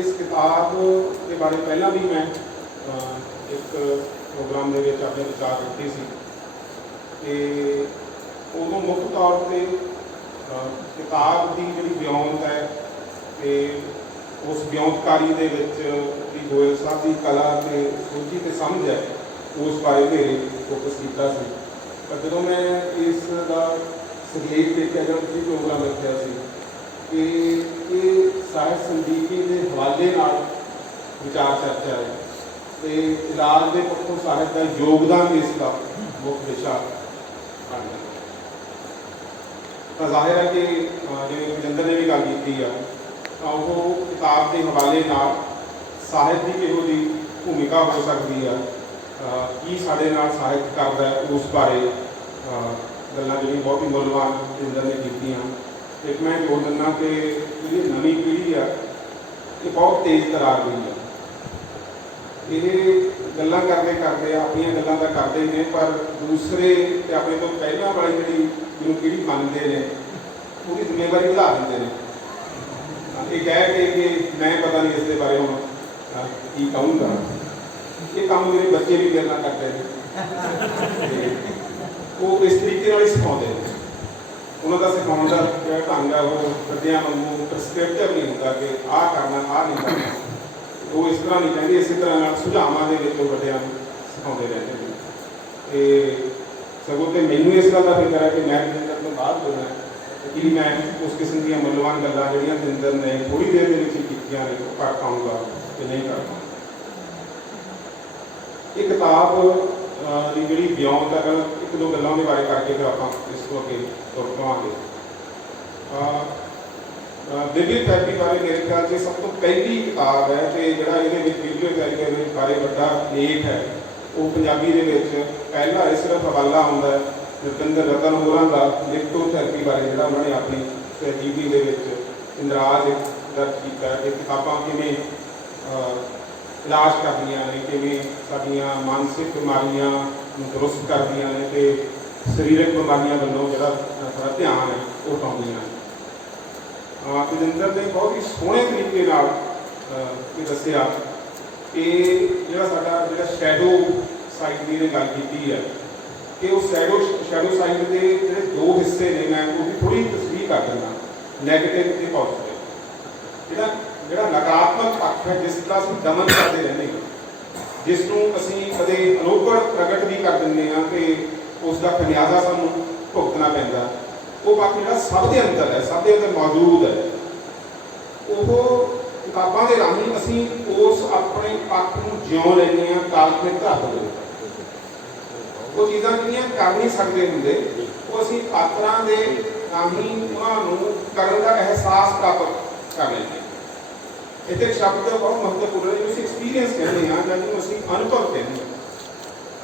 इस किताब के बारे पहला भी मैं एक प्रोग्राम के अपने विचार रखे सी कि उदों मुख्य तौर पर किताब की जी विਉਂत है तो उस विਉਂतकारी की गोयल साहब की कला से सोची तो समझ है उस बारे मेरे फोकस किया पर जो मैं इसका सिरलेख देखा जो प्रोग्राम रखा कि ये साहित्य संजीवनी के हवाले नाल विचार चर्चा है तो इलाज के पक्षों साहित्य का योगदान इसका मुख्य विषय बन गया। तो जाहिर है कि जिवें बलजिंदर ने भी गल की है तो वो किताब के हवाले नाल साहित्य की किहो जी भूमिका हो सकती है की साडे नाल साहित्य करता है उस बारे गल्लां जिहड़ियां बहुत ही मुलवान बलजिंदर ने कीतियां। एक मैं जोड़ दिना कि जी नवी पीढ़ी है ये बहुत तेज़ तरार गई है ये गल्लां करते करते अपन गल्लां तो करते हैं पर दूसरे अपने तो पहला वाली जी जो पीढ़ी मनते हैं पूरी जिम्मेवारी बढ़ा देते हैं ये कह के कि मैं पता नहीं इसके बारे हम की कहूँगा ये काम मेरे बच्चे भी मेरे नाल करते हैं वो इस तरीके ही सिखाते हैं उन्होंने सिखाने का जो ढंग है वो बड़िया वागू प्रस्क्रिप्टिव नहीं होता कि आ करना आ नहीं करना वो इस तरह नहीं कहते इस तरह सुझावों के बड़िया सिखाते रहते हैं तो सगों तो मैनू इस गल का फिक्र है कि मैं बलजिंदर तो बाद बोलना कि मैं उस किस्म दी मुलवान गल्लां जिहड़ियां बलजिंदर ने थोड़ी देर के कीतियां ने वो कर पाऊँगा कि नहीं कर पाऊँगा। ये किताब की जी विਉਂत है एक दो गल्लां के बारे करके फिर आप इस अगे तुर पावांगे। फिजियोथैरेपी बारे मेरे ख्याल से सब तो पहली किताब है तो जोड़ा ये फिजियोथैरेपी बारे बड़ा लेख है वो पंजाबी के पहला सिर्फ हवाला आता है नृपिंदर रतन होरां का लिप्टोथैरेपी बारे जो उन्होंने अपनी तहजीबी के इंदराज दर्ज किया कि किताबां किवें इलाज करदियां ने किवें साडियां मानसिक बीमारियां दुरुस्त करदियां ने ते शरीरक बीमारियां वालों जो सारा ध्यान है वो हटाउंदियां ने। बलजिंदर ने बहुत ही सोहणे तरीके नाल ये दस्सिया कि जिहड़ा साडा जिहड़ा शैडो साइड की गल की है कि उस शैडो साइड के जिहड़े दो हिस्से ने मैं उसकी थोड़ी तस्वीर कर दिंदा नैगेटिव ते पॉजिटिव जिहड़ा नकारात्मक पक्ष है जिसका असीं दमन करते रहते हैं जिसनों असीं कदे अनोखड़ प्रगट भी कर दिंदे हां कि उसका खमियाजा सानूं भुगतना पैंदा वो पक्ष जिहड़ा सब दे अंदर है सब दे अंदर मौजूद है वो किताबां दे राहीं असीं उस अपने पक्ष नूं जिउं लैंदे हां काल्पनिक धरत दे वो चीज़ां जिहड़ियां कर नहीं सकते हुंदे वो असीं पात्रां दे राहीं उन्हां नूं करन दा एहसास प्राप्त कर लैंदे। इत्थे एक शब्द बहुत महत्वपूर्ण है जिसे एक्सपीरियंस कहते हैं या जिन्होंने असीं अनुभव कहते हैं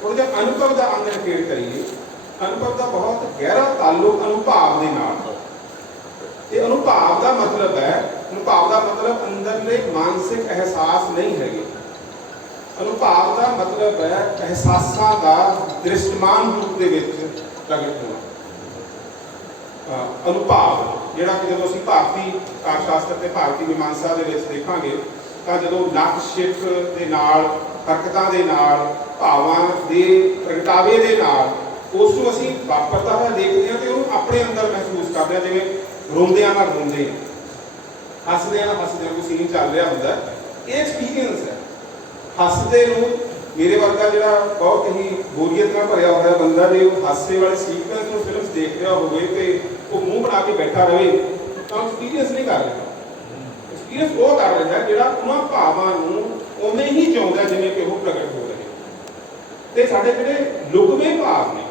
और जब अनुभव का अंग निखेड़ करिए अनुभव का बहुत गहरा ताल्लुक अनुभव के नाल ये अनुभव का मतलब है अनुभव का मतलब अंदरले मानसिक एहसास नहीं है अनुभव का मतलब है एहसासां का दृष्टमान रूप के प्रगट होना। अनुभव जिहड़ा कि जदों असीं भारती काव्य-शास्त्र ते भारती मीमांसा दे विच देखांगे तां जदों नक्श शिल्प दे नाल हरकतां दे नाल भावां दे प्रगटावे दे नाल उस नूं असीं वापरदा होया देखदे हां ते उहनूं अपने अंदर महसूस करदे हां जिवें रोंदिआं नाल रोंदे हसदिआं नाल हसदिआं कोई सीन चल रहा हुंदा ये एक्सपीरियंस है। हसदे नूं मेरे वर्गा जिहड़ा बहुत ही बोरीयत नाल भरिया होया बंदा जे हासे वाले सीक्वेंस नूं फिल्म देख रहा होवे ते वो मुँह बना के बैठा रहे तो एक्सपीरियंस नहीं कर रहा एक्सपीरियंस वो कर रहा है जो उन्होंने भावों को उवें ही चाहता जिमें कि वो प्रगट हो रहे तो साढ़े जोड़े लुकवें भाव ने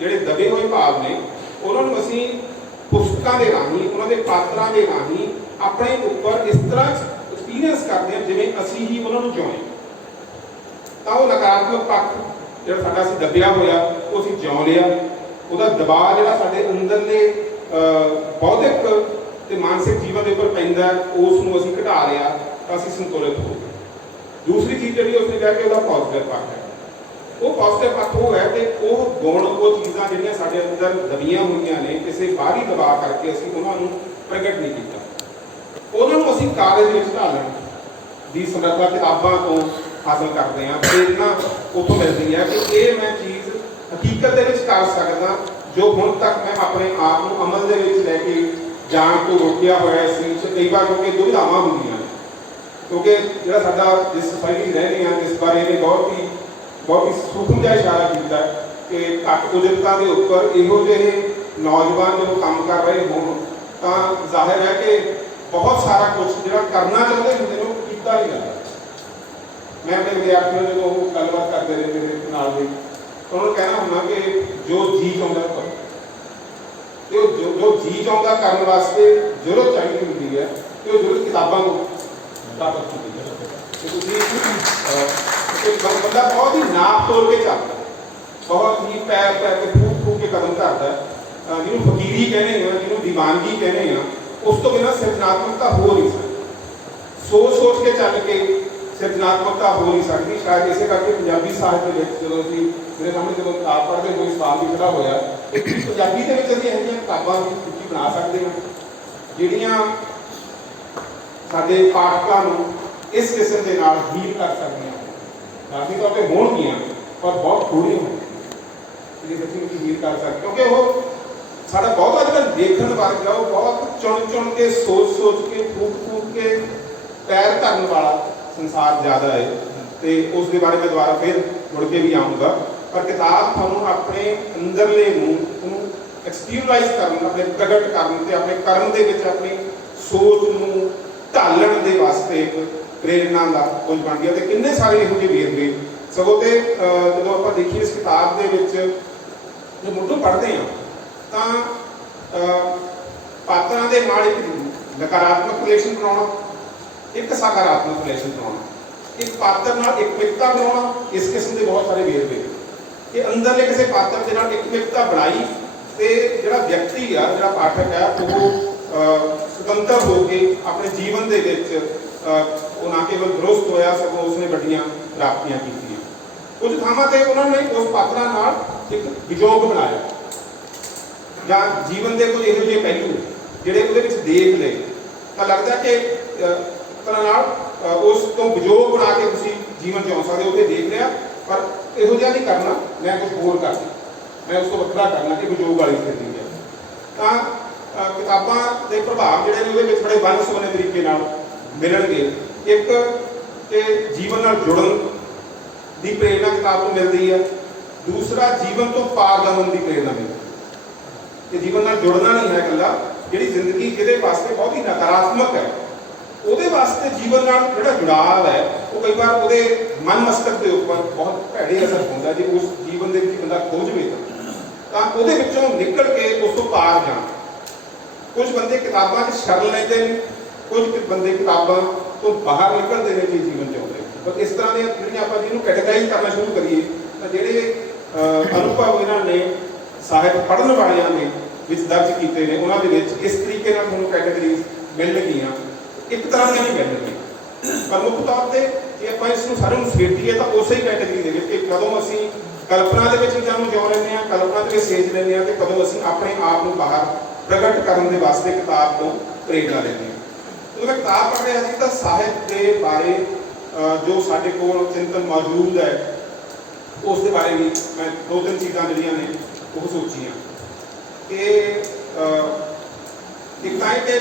जोड़े दबे हुए भाव ने उन्होंने असीं पुस्तकों के राही उन्होंने पात्रां के राही अपने उपर इस तरह एक्सपीरियंस करते हैं जिमें असीं ही उन्होंने चाहें तो वो नकारात्मक पक्ष जो साडा असीं दबिया होया वो असीं जिउं लिया उसका दबाव जो साढ़े अंदरले बौद्धिक ते मानसिक जीवन के उपर पैंदा उसनूं असीं घटा लिया तो असीं संतुलित हो गए। दूसरी चीज़ जिहड़ी उसने कहा कि उसका पॉजिटिव पक्ष है वो पॉजिटिव पक्ष वो है कि वो गुण वो चीज़ां जिहड़ियां साडे अंदर दबियां होईयां ने किसी बाहरी दबाव करके असीं उन्हां नूं प्रगट नहीं किया उन्होंने असीं कागज़ विच ढालण ਦੀ ਸਮਰੱਥਾ ਕਿਤਾਬਾਂ ਤੋਂ ਹਾਸਲ ਕਰਦੇ ਹਾਂ। ਪ੍ਰੇਰਨਾ ਉੱਥੋਂ ਮਿਲਦੀ ਹੈ ਕਿ ਇਹ ਮੈਂ ਚੀਜ਼ ਹਕੀਕਤ ਦੇ ਵਿੱਚ ਕਰ ਸਕਦਾ ਜੋ ਹੁਣ ਤੱਕ ਮੈਂ ਆਪਣੇ ਆਪ ਨੂੰ ਅਮਲ ਦੇ ਵਿੱਚ ਲੈ ਕੇ ਜਾਣ ਤੋਂ ਰੋਕਿਆ ਹੋਇਆ ਸੀ। ਕਈ ਵਾਰ ਕਿਉਂਕਿ ਦੁਵਿਧਾਵਾਂ ਹੁੰਦੀਆਂ ਨੇ, ਕਿਉਂਕਿ ਜਿਹੜਾ ਸਾਡਾ ਜਿਸ ਸੋਸਾਇਟੀ ਰਹਿੰਦੇ ਹਾਂ ਜਿਸ ਬਾਰੇ ਇਹਨੇ ਬਹੁਤ ਹੀ ਸੂਖਮ ਜਿਹਾ ਇਸ਼ਾਰਾ ਕੀਤਾ ਕਿ ਘੱਟ ਉਜਰਤਾਂ ਦੇ ਉੱਪਰ ਇਹੋ ਜਿਹੇ ਨੌਜਵਾਨ ਜਦੋਂ ਕੰਮ ਕਰ ਰਹੇ ਹੋਣ ਤਾਂ ਜ਼ਾਹਿਰ ਹੈ ਕਿ ਬਹੁਤ ਸਾਰਾ ਕੁਝ ਜਿਹੜਾ ਕਰਨਾ ਚਾਹੁੰਦੇ ਹੁੰਦੇ ਨੇ ਉਹ ਕੀਤਾ ਨਹੀਂ ਜਾਂਦਾ। ਮੈਂ ਆਪਣੇ ਵਿਦਿਆਰਥੀਆਂ ਨੂੰ ਜਦੋਂ ਉਹ ਗੱਲਬਾਤ ਕਰਦੇ ਰਹਿੰਦੇ ਨੇ ਨਾਲ ਦੇ ਉਹਨਾਂ ਨੂੰ ਕਹਿਣਾ ਹੁੰਦਾ ਕਿ ਜੋ ਜੀ ਚਾਹੁੰਦਾ ਕਰੋ, ਤੇ ਉਹ ਜੋ ਜੀ ਚਾਹੁੰਦਾ ਕਰਨ ਵਾਸਤੇ ਜ਼ਰੂਰਤ ਚਾਹੀਦੀ ਹੁੰਦੀ ਹੈ ਕਿ ਉਹ ਜ਼ਰੂਰਤ ਕਿਤਾਬਾਂ ਨੂੰ ਪ੍ਰਾਪਤ ਹੁੰਦੀ ਹੈ। ਤੇ ਤੁਸੀਂ ਬੰਦਾ ਬਹੁਤ ਹੀ ਨਾਪ ਤੋਲ ਕੇ ਚੱਲਦਾ, ਬਹੁਤ ਹੀ ਪੈਰ ਤੇ ਫੂਕ ਕੇ ਕਦਮ ਧਰਦਾ, ਜਿਹਨੂੰ ਫਕੀਰੀ ਕਹਿੰਦੇ ਆ, ਜਿਹਨੂੰ ਦੀਵਾਨਗੀ ਕਹਿੰਦੇ ਆ, ਉਸ ਤੋਂ ਬਿਨਾਂ ਸਿਰਜਣਾਤਮਕਤਾ ਹੋ ਨਹੀਂ ਸਕਦੀ। ਸੋਚ ਕੇ ਚੱਲ ਕੇ ਸਿਰਜਣਾਤਮਕਤਾ ਹੋ ਨਹੀਂ ਸਕਦੀ। ਸ਼ਾਇਦ ਇਸੇ ਕਰਕੇ ਪੰਜਾਬੀ ਸਾਹਿਤ ਦੇ ਵਿੱਚ ਜਦੋਂ ਅਸੀਂ ਮੇਰੇ ਸਾਹਮਣੇ ਜਦੋਂ ਕਿਤਾਬ ਪੜ੍ਹਦੇ ਹੋਏ ਸਵਾਲ ਵੀ ਖੜਾ ਹੋਇਆ ਕਿ ਪੰਜਾਬੀ ਦੇ ਵਿੱਚ ਅਸੀਂ ਇਹੋ ਜਿਹੀਆਂ ਕਿਤਾਬਾਂ ਦੀ ਸੂਚੀ ਬਣਾ ਸਕਦੇ ਹਾਂ ਜਿਹੜੀਆਂ ਸਾਡੇ ਪਾਠਕਾਂ ਨੂੰ ਇਸ ਕਿਸਮ ਦੇ ਨਾਲ ਹੀਲ ਕਰ ਸਕਦੀਆਂ। ਲਾਜ਼ਮੀ ਤੌਰ 'ਤੇ ਹੋਣਗੀਆਂ ਪਰ ਬਹੁਤ ਥੋੜ੍ਹੀਆਂ ਹੋਣਗੀਆਂ ਜਿਹੜੀ ਸੱਚੀ ਮੁੱਚੀ ਹੀਲ ਕਰ ਸਕਦੇ, ਕਿਉਂਕਿ ਉਹ ਸਾਡਾ ਬਹੁਤ ਅੱਜ ਕੱਲ੍ਹ ਦੇਖਣ ਵਰਗਾ, ਉਹ ਬਹੁਤ ਚੁਣ ਕੇ ਸੋਚ ਕੇ ਫੂਕ ਕੇ ਪੈਰ ਧਰਨ ਵਾਲਾ ਸੰਸਾਰ ਜ਼ਿਆਦਾ ਹੈ। ਤੇ ਉਸ ਦੇ ਬਾਰੇ ਮੈਂ ਦੁਬਾਰਾ ਫਿਰ ਮੁੜ ਕੇ ਵੀ ਆਊਂਗਾ, ਪਰ ਕਿਤਾਬ ਤੁਹਾਨੂੰ ਆਪਣੇ ਅੰਦਰਲੇ ਨੂੰ ਐਕਸਟੀਰੀਅਲਾਈਜ਼ ਕਰਨ, ਆਪਣੇ ਪ੍ਰਗਟ ਕਰਨ ਤੇ ਆਪਣੇ ਕਰਨ ਦੇ ਵਿੱਚ ਆਪਣੀ ਸੋਚ ਨੂੰ ਢਾਲਣ ਦੇ ਵਾਸਤੇ ਇੱਕ ਪ੍ਰੇਰਨਾ ਦਾ ਕੁਝ ਬਣ ਗਿਆ। ਤੇ ਕਿੰਨੇ ਸਾਰੇ ਇਹੋ ਜਿਹੇ ਵੇਰਵੇ ਸਗੋਂ ਤੇ ਜਦੋਂ ਆਪਾਂ ਦੇਖੀਏ ਇਸ ਕਿਤਾਬ ਦੇ ਵਿੱਚ ਜੋ ਮੁੱਢੋਂ ਪੜ੍ਹਦੇ ਹਾਂ ਤਾਂ ਪਾਤਰਾਂ ਦੇ ਨਾਲ ਇੱਕ ਨਕਾਰਾਤਮਕ ਰਿਲੇਸ਼ਨ ਬਣਾਉਣਾ, ਇੱਕ ਸਕਾਰਾਤਮਕ ਰਿਲੇਸ਼ਨ ਬਣਾਉਣਾ, ਇੱਕ ਪਾਤਰ ਨਾਲ ਇੱਕ ਮਿੱਤਰਤਾ ਬਣਾਉਣਾ, ਇਸ ਕਿਸਮ ਦੇ ਬਹੁਤ ਸਾਰੇ ਵੇਰਵੇ ਕਿ ਅੰਦਰਲੇ ਕਿਸੇ ਪਾਤਰ ਦੇ ਨਾਲ ਇੱਕ ਮਿੱਤਰਤਾ ਬਣਾਈ ਤੇ ਜਿਹੜਾ ਵਿਅਕਤੀ ਆ, ਜਿਹੜਾ ਪਾਠਕ ਹੈ, ਉਹ ਸੁਤੰਤਰ ਹੋ ਕੇ ਆਪਣੇ ਜੀਵਨ ਦੇ ਵਿੱਚ ਉਹ ਨਾ ਕੇਵਲ ਦਰੁਸਤ ਹੋਇਆ ਸਗੋਂ ਉਸਨੇ ਵੱਡੀਆਂ ਪ੍ਰਾਪਤੀਆਂ ਕੀਤੀਆਂ। ਕੁਝ ਥਾਵਾਂ ਤੇ ਉਹਨਾਂ ਨੇ ਉਸ ਪਾਤਰਾਂ ਨਾਲ ਇੱਕ ਵਿਜੋਗ ਬਣਾਇਆ ਜਾਂ ਜੀਵਨ ਦੇ ਕੁਝ ਇਹੋ ਜਿਹੇ ਪਹਿਲੂ ਜਿਹੜੇ ਉਹਦੇ ਵਿੱਚ ਦੇਖ ਲਏ ਤਾਂ ਲੱਗਦਾ ਕਿ ਤਰ੍ਹਾਂ ਨਾਲ ਉਸ ਤੋਂ ਵਿਜੋਗ ਬਣਾ ਕੇ ਤੁਸੀਂ ਜੀਵਨ ਜਿਉਂ ਸਕਦੇ ਹੋ। ਉਹਦੇ ਦੇਖ ਲਿਆ ਪਰ ਇਹੋ ਜਿਹਾ ਨਹੀਂ ਕਰਨਾ, ਮੈਂ ਕੁਝ ਹੋਰ ਕਰਨਾ, ਮੈਂ ਉਸ ਤੋਂ ਵੱਖਰਾ ਕਰਨਾ ਕਿ ਵਿਜੋਗ ਵਾਲੀ ਸਥਿਤੀ ਹੈ। ਤਾਂ ਕਿਤਾਬਾਂ ਦੇ ਪ੍ਰਭਾਵ ਜਿਹੜੇ ਨੇ ਉਹਦੇ ਵਿੱਚ ਬੜੇ ਵੰਨ ਸੁਵੰਨੇ ਤਰੀਕੇ ਨਾਲ ਮਿਲਣਗੇ। ਇੱਕ ਕਿ ਜੀਵਨ ਨਾਲ ਜੁੜਨ ਦੀ ਪ੍ਰੇਰਨਾ ਕਿਤਾਬ ਤੋਂ ਮਿਲਦੀ ਹੈ, ਦੂਸਰਾ ਜੀਵਨ ਤੋਂ ਪਾਰ ਲੰਘਣ ਦੀ ਪ੍ਰੇਰਨਾ ਮਿਲਦੀ ਹੈ ਕਿ ਜੀਵਨ ਨਾਲ ਜੁੜਨਾ ਨਹੀਂ ਹੈ ਇਕੱਲਾ, ਜਿਹੜੀ ਜ਼ਿੰਦਗੀ ਜਿਹਦੇ ਵਾਸਤੇ ਬਹੁਤ ਹੀ ਨਕਾਰਾਤਮਕ ਹੈ ਉਹਦੇ ਵਾਸਤੇ ਜੀਵਨ ਨਾਲ ਜਿਹੜਾ ਜੁੜਾਵ ਹੈ ਉਹ ਕਈ ਵਾਰ ਉਹਦੇ ਮਨ ਮਸਤਕ ਦੇ ਉੱਪਰ ਬਹੁਤ ਭੈੜੇ ਅਸਰ ਹੁੰਦਾ। ਜੇ ਉਸ ਜੀਵਨ ਦੇ ਵਿੱਚ ਬੰਦਾ ਖੋ ਜਵੇ ਤਾਂ ਉਹਦੇ ਵਿੱਚੋਂ ਨਿਕਲ ਕੇ ਉਸ ਤੋਂ ਪਾਰ ਜਾਣ। ਕੁਝ ਬੰਦੇ ਕਿਤਾਬਾਂ 'ਚ ਸ਼ਰਨ ਲੈਂਦੇ ਨੇ, ਕੁਝ ਬੰਦੇ ਕਿਤਾਬਾਂ ਤੋਂ ਬਾਹਰ ਨਿਕਲਦੇ ਨੇ ਜੀ ਜੀਵਨ ਜਿਉਂਦੇ। ਪਰ ਇਸ ਤਰ੍ਹਾਂ ਦੀਆਂ ਜਿਹੜੀਆਂ ਆਪਾਂ ਜਿਹਨੂੰ ਕੈਟੇਗਰਾਈਜ਼ ਕਰਨਾ ਸ਼ੁਰੂ ਕਰੀਏ ਤਾਂ ਜਿਹੜੇ ਅਨੁਭਵ ਇਹਨਾਂ ਨੇ ਸਾਹਿਤ ਪੜ੍ਹਨ ਵਾਲਿਆਂ ਨੇ ਵਿੱਚ ਦਰਜ ਕੀਤੇ ਨੇ ਉਹਨਾਂ ਦੇ ਵਿੱਚ ਇਸ ਤਰੀਕੇ ਨਾਲ ਤੁਹਾਨੂੰ ਕੈਟੇਗਰੀਜ਼ ਮਿਲਣਗੀਆਂ, ਇੱਕ ਤਰ੍ਹਾਂ ਦੀਆਂ ਨਹੀਂ ਮਿਲਣਗੀਆਂ। ਪਰ ਮੁੱਖ ਤੌਰ 'ਤੇ ਜੇ ਆਪਾਂ ਇਸ ਨੂੰ ਸਾਰੇ ਨੂੰ ਸਮੇਟੀਏ ਤਾਂ ਉਸੇ ਹੀ ਕੈਟੇਗਰੀ ਦੇ ਵਿੱਚ ਕਿ ਕਦੋਂ ਅਸੀਂ ਕਲਪਨਾ ਦੇ ਵਿੱਚ ਚੀਜ਼ਾਂ ਨੂੰ ਜਿਉਂ ਲੈਂਦੇ ਹਾਂ, ਕਲਪਨਾ ਦੇ ਵਿੱਚ ਸੇਜ ਲੈਂਦੇ ਹਾਂ, ਤੇ ਕਦੋਂ ਅਸੀਂ ਆਪਣੇ ਆਪ ਨੂੰ ਬਾਹਰ ਪ੍ਰਗਟ ਕਰਨ ਦੇ ਵਾਸਤੇ ਕਿਤਾਬ ਤੋਂ ਪ੍ਰੇਰਨਾ ਲੈਂਦੇ ਹਾਂ। ਜਦੋਂ ਮੈਂ ਕਿਤਾਬ ਪੜ੍ਹ ਰਿਹਾ ਸੀ ਤਾਂ ਸਾਹਿਤ ਦੇ ਬਾਰੇ ਜੋ ਸਾਡੇ ਕੋਲ ਚਿੰਤਨ ਮੌਜੂਦ ਹੈ ਉਸ ਦੇ ਬਾਰੇ ਵੀ ਮੈਂ ਦੋ ਤਿੰਨ ਚੀਜ਼ਾਂ ਜਿਹੜੀਆਂ ਨੇ ਉਹ ਸੋਚੀਆਂ ਕਿ ਇੱਕ ਤਾਂ ਕਿ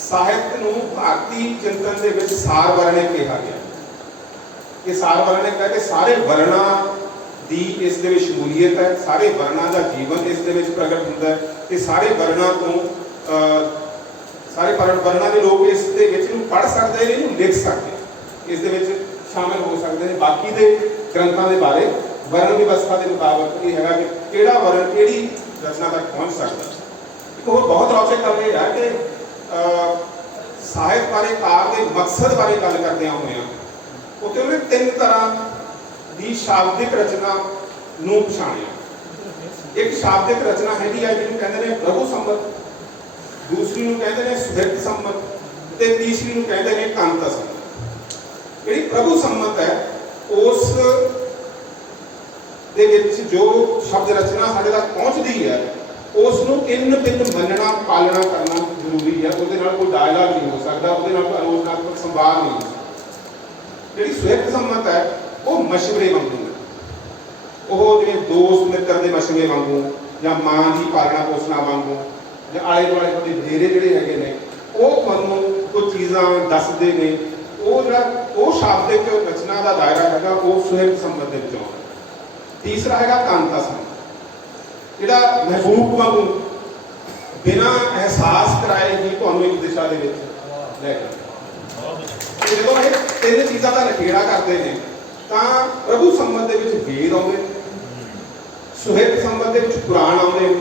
ਸਾਹਿਤ ਨੂੰ ਭਾਰਤੀ ਚਿੰਤਨ ਦੇ ਵਿੱਚ ਸਾਰ ਵਰਣੇ ਕਿਹਾ ਗਿਆ ਕਿ ਸਾਰ ਵਰਣੇ ਕਹਿੰਦੇ ਸਾਰੇ ਵਰਣਾਂ ਦੀ ਇਸ ਦੇ ਵਿੱਚ ਸ਼ਮੂਲੀਅਤ ਹੈ, ਸਾਰੇ ਵਰਣਾਂ ਦਾ ਜੀਵਨ ਇਸ ਦੇ ਵਿੱਚ ਪ੍ਰਗਟ ਹੁੰਦਾ ਹੈ ਤੇ ਸਾਰੇ ਵਰਣਾਂ ਤੋਂ ਸਾਰੇ ਵਰਣਾਂ ਦੇ ਲੋਕ ਇਸ ਦੇ ਵਿੱਚ ਨੂੰ ਪੜ੍ਹ ਸਕਦੇ ਨੇ, ਇਹਨੂੰ ਲਿਖ ਸਕਦੇ, ਇਸ ਦੇ ਵਿੱਚ ਸ਼ਾਮਿਲ ਹੋ ਸਕਦੇ ਨੇ। ਬਾਕੀ ਦੇ ਗ੍ਰੰਥਾਂ ਦੇ ਬਾਰੇ ਵਰਣ ਵਿਵਸਥਾ ਦੇ ਮੁਤਾਬਕ ਇਹ ਹੈਗਾ ਕਿ ਕਿਹੜਾ ਵਰਣ ਕਿਹੜੀ ਰਚਨਾ ਤੱਕ ਪਹੁੰਚ ਸਕਦਾ। ਇੱਕ ਹੋਰ ਬਹੁਤ ਰੌਚਕ ਗੱਲ ਇਹ ਹੈ ਕਿ ਸਾਹਿਤ ਬਾਰੇ ਕਾਵਿ ਦੇ ਮਕਸਦ ਬਾਰੇ ਗੱਲ ਕਰਦਿਆਂ ਹੋਇਆਂ ਉੱਥੇ ਉਹਨੇ ਤਿੰਨ ਤਰ੍ਹਾਂ ਦੀ ਸ਼ਾਬਦਿਕ ਰਚਨਾ ਨੂੰ ਪਛਾਣਿਆ। ਇੱਕ ਸ਼ਾਬਦਿਕ ਰਚਨਾ ਹੈਗੀ ਹੈ ਜਿਹਨੂੰ ਕਹਿੰਦੇ ਨੇ ਪ੍ਰਭੂ ਸੰਮਤ, ਦੂਸਰੀ ਨੂੰ ਕਹਿੰਦੇ ਨੇ ਸੁਹਿਰਦ ਸੰਮਤ ਤੇ ਤੀਸਰੀ ਨੂੰ ਕਹਿੰਦੇ ਨੇ ਕਾਂਤਾ ਸੰਮਤ। ਜਿਹੜੀ ਪ੍ਰਭੂ ਸੰਮਤ ਹੈ ਉਸ ਦੇ ਵਿੱਚ ਜੋ ਸ਼ਬਦ ਰਚਨਾ ਸਾਡੇ ਤੱਕ ਪਹੁੰਚਦੀ ਹੈ ਉਸ ਨੂੰ ਇੰਨ ਬਿੰਨ ਮੰਨਣਾ ਪਾਲਣਾ ਕਰਨਾ ਜ਼ਰੂਰੀ ਹੈ। ਉਹਦੇ ਨਾਲ ਕੋਈ ਡਾਇਲਾਗ ਨਹੀਂ ਹੋ ਸਕਦਾ, ਉਹਦੇ ਨਾਲ ਕੋਈ ਆਲੋਚਨਾਤਮਕ ਸੰਵਾਦ ਨਹੀਂ ਹੋ ਸਕਦਾ। ਜਿਹੜੀ ਸੁਹਿਰਦ ਸੰਮਤ ਹੈ ਉਹ ਮਸ਼ਵਰੇ ਵਾਂਗੂ ਹੈ। ਉਹ ਜਿਵੇਂ ਦੋਸਤ ਮਿੱਤਰ ਦੇ ਮਸ਼ਵਰੇ ਵਾਂਗੂ ਜਾਂ ਮਾਂ ਦੀ ਪਾਲਣਾ ਪੋਸਣਾ ਵਾਂਗੂ ਜਾਂ ਆਲੇ ਦੁਆਲੇ ਦੇ ਡੇਰੇ ਜਿਹੜੇ ਹੈਗੇ ਨੇ ਉਹ ਤੁਹਾਨੂੰ ਕੁਝ ਚੀਜ਼ਾਂ ਦੱਸਦੇ ਨੇ। ਉਹ ਜਿਹੜਾ ਉਹ ਸ਼ਾਬਦਿਕ ਰਚਨਾ ਦਾ ਦਾਇਰਾ ਹੈਗਾ ਉਹ ਸੁਹਿਰਦ ਸੰਮਤ ਦੇ ਵਿੱਚੋਂ। ਤੀਸਰਾ ਹੈਗਾ ਕਾਂਤਾ ਸੰਮਤ, ਜਿਹੜਾ ਮਹਿਬੂਬ ਵਾਂਗੂ ਬਿਨਾਂ ਅਹਿਸਾਸ ਕਰਾਏ ਹੀ ਤੁਹਾਨੂੰ ਇੱਕ ਦਿਸ਼ਾ ਦੇ ਵਿੱਚ ਲੈ ਕੇ। ਜਦੋਂ ਇਹ ਤਿੰਨ ਚੀਜ਼ਾਂ ਦਾ ਨਖੇੜਾ ਕਰਦੇ ਨੇ ਤਾਂ ਪ੍ਰਭੂ ਸੰਮਤ ਦੇ ਵਿੱਚ ਵੇਦ ਆਉਂਦੇ, ਸੁਹਿਰਦ ਸੰਮਤ ਦੇ ਵਿੱਚ ਪੁਰਾਣ ਆਉਂਦੇ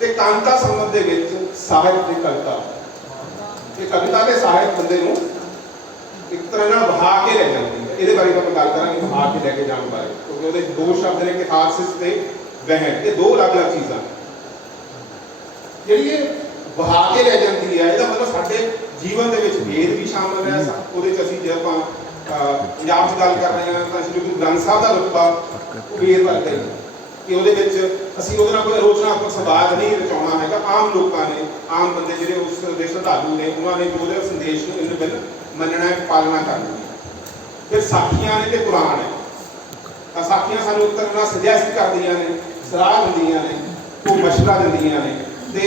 ਤੇ ਕਾਂਤਾ ਸੰਮਤ ਦੇ ਵਿੱਚ ਸਾਹਿਤ ਤੇ ਕਵਿਤਾ। ਤੇ ਕਵਿਤਾ ਤੇ ਸਾਹਿਤ ਬੰਦੇ ਨੂੰ ਇੱਕ ਤਰ੍ਹਾਂ ਨਾਲ ਵਹਾ ਕੇ ਲੈ ਜਾਂਦੀ ਹੈ। ਇਹਦੇ ਬਾਰੇ ਆਪਾਂ ਗੱਲ ਕਰਾਂਗੇ, ਵਹਾ ਕੇ ਲੈ ਕੇ ਜਾਣ ਬਾਰੇ, ਕਿਉਂਕਿ ਉਹਦੇ ਦੋ ਸ਼ਬਦ ਨੇ ਕਿਥਾਰਸਿਸ ਤੇ ਵਹਿਣ, ਇਹ ਦੋ ਅਲੱਗ-ਅਲੱਗ ਚੀਜ਼ਾਂ। ਜਿਹੜੀ ਇਹ ਵਹਾ ਕੇ ਲੈ ਜਾਂਦੀ ਹੈ ਇਹਦਾ ਮਤਲਬ ਸਾਡੇ ਜੀਵਨ ਦੇ ਵਿੱਚ ਵੇਦ ਵੀ ਸ਼ਾਮਲ ਹੈ। ਉਹਦੇ 'ਚ ਅਸੀਂ ਜੇ ਆਪਾਂ ਪੰਜਾਬ 'ਚ ਗੱਲ ਕਰ ਰਹੇ ਹਾਂ ਤਾਂ ਸ਼੍ਰੀ ਗੁਰੂ ਗ੍ਰੰਥ ਸਾਹਿਬ ਦਾ ਰੁਤਬਾ ਉਹ ਵੇਦ ਵਰਗਾ ਹੀ ਕਿ ਉਹਦੇ ਵਿੱਚ ਅਸੀਂ ਉਹਦੇ ਨਾਲ ਕੋਈ ਆਲੋਚਨਾਤਮਕ ਸੰਵਾਦ ਨਹੀਂ ਰਚਾਉਣਾ ਹੈਗਾ। ਆਮ ਲੋਕਾਂ ਨੇ, ਆਮ ਬੰਦੇ ਜਿਹੜੇ ਉਸ ਦੇ ਸ਼ਰਧਾਲੂ ਨੇ, ਉਹਨਾਂ ਨੇ ਉਹਦੇ ਸੰਦੇਸ਼ ਨੂੰ ਇੰਨ ਬਿੰਨ ਮੰਨਣਾ ਹੈ, ਪਾਲਣਾ ਕਰਨੀ ਹੈ। ਫਿਰ ਸਾਖੀਆਂ ਨੇ ਤੇ ਪੁਰਾਣ ਹੈ। ਤਾਂ ਸਾਖੀਆਂ ਸਾਨੂੰ ਇੱਕ ਤਰ੍ਹਾਂ ਨਾਲ ਸੁਜੈਸਟ ਕਰਦੀਆਂ ਨੇ, ਸਲਾਹ ਦਿੰਦੀਆਂ ਨੇ, ਉਹ ਮਸ਼ਵਰਾ ਦਿੰਦੀਆਂ ਨੇ ਤੇ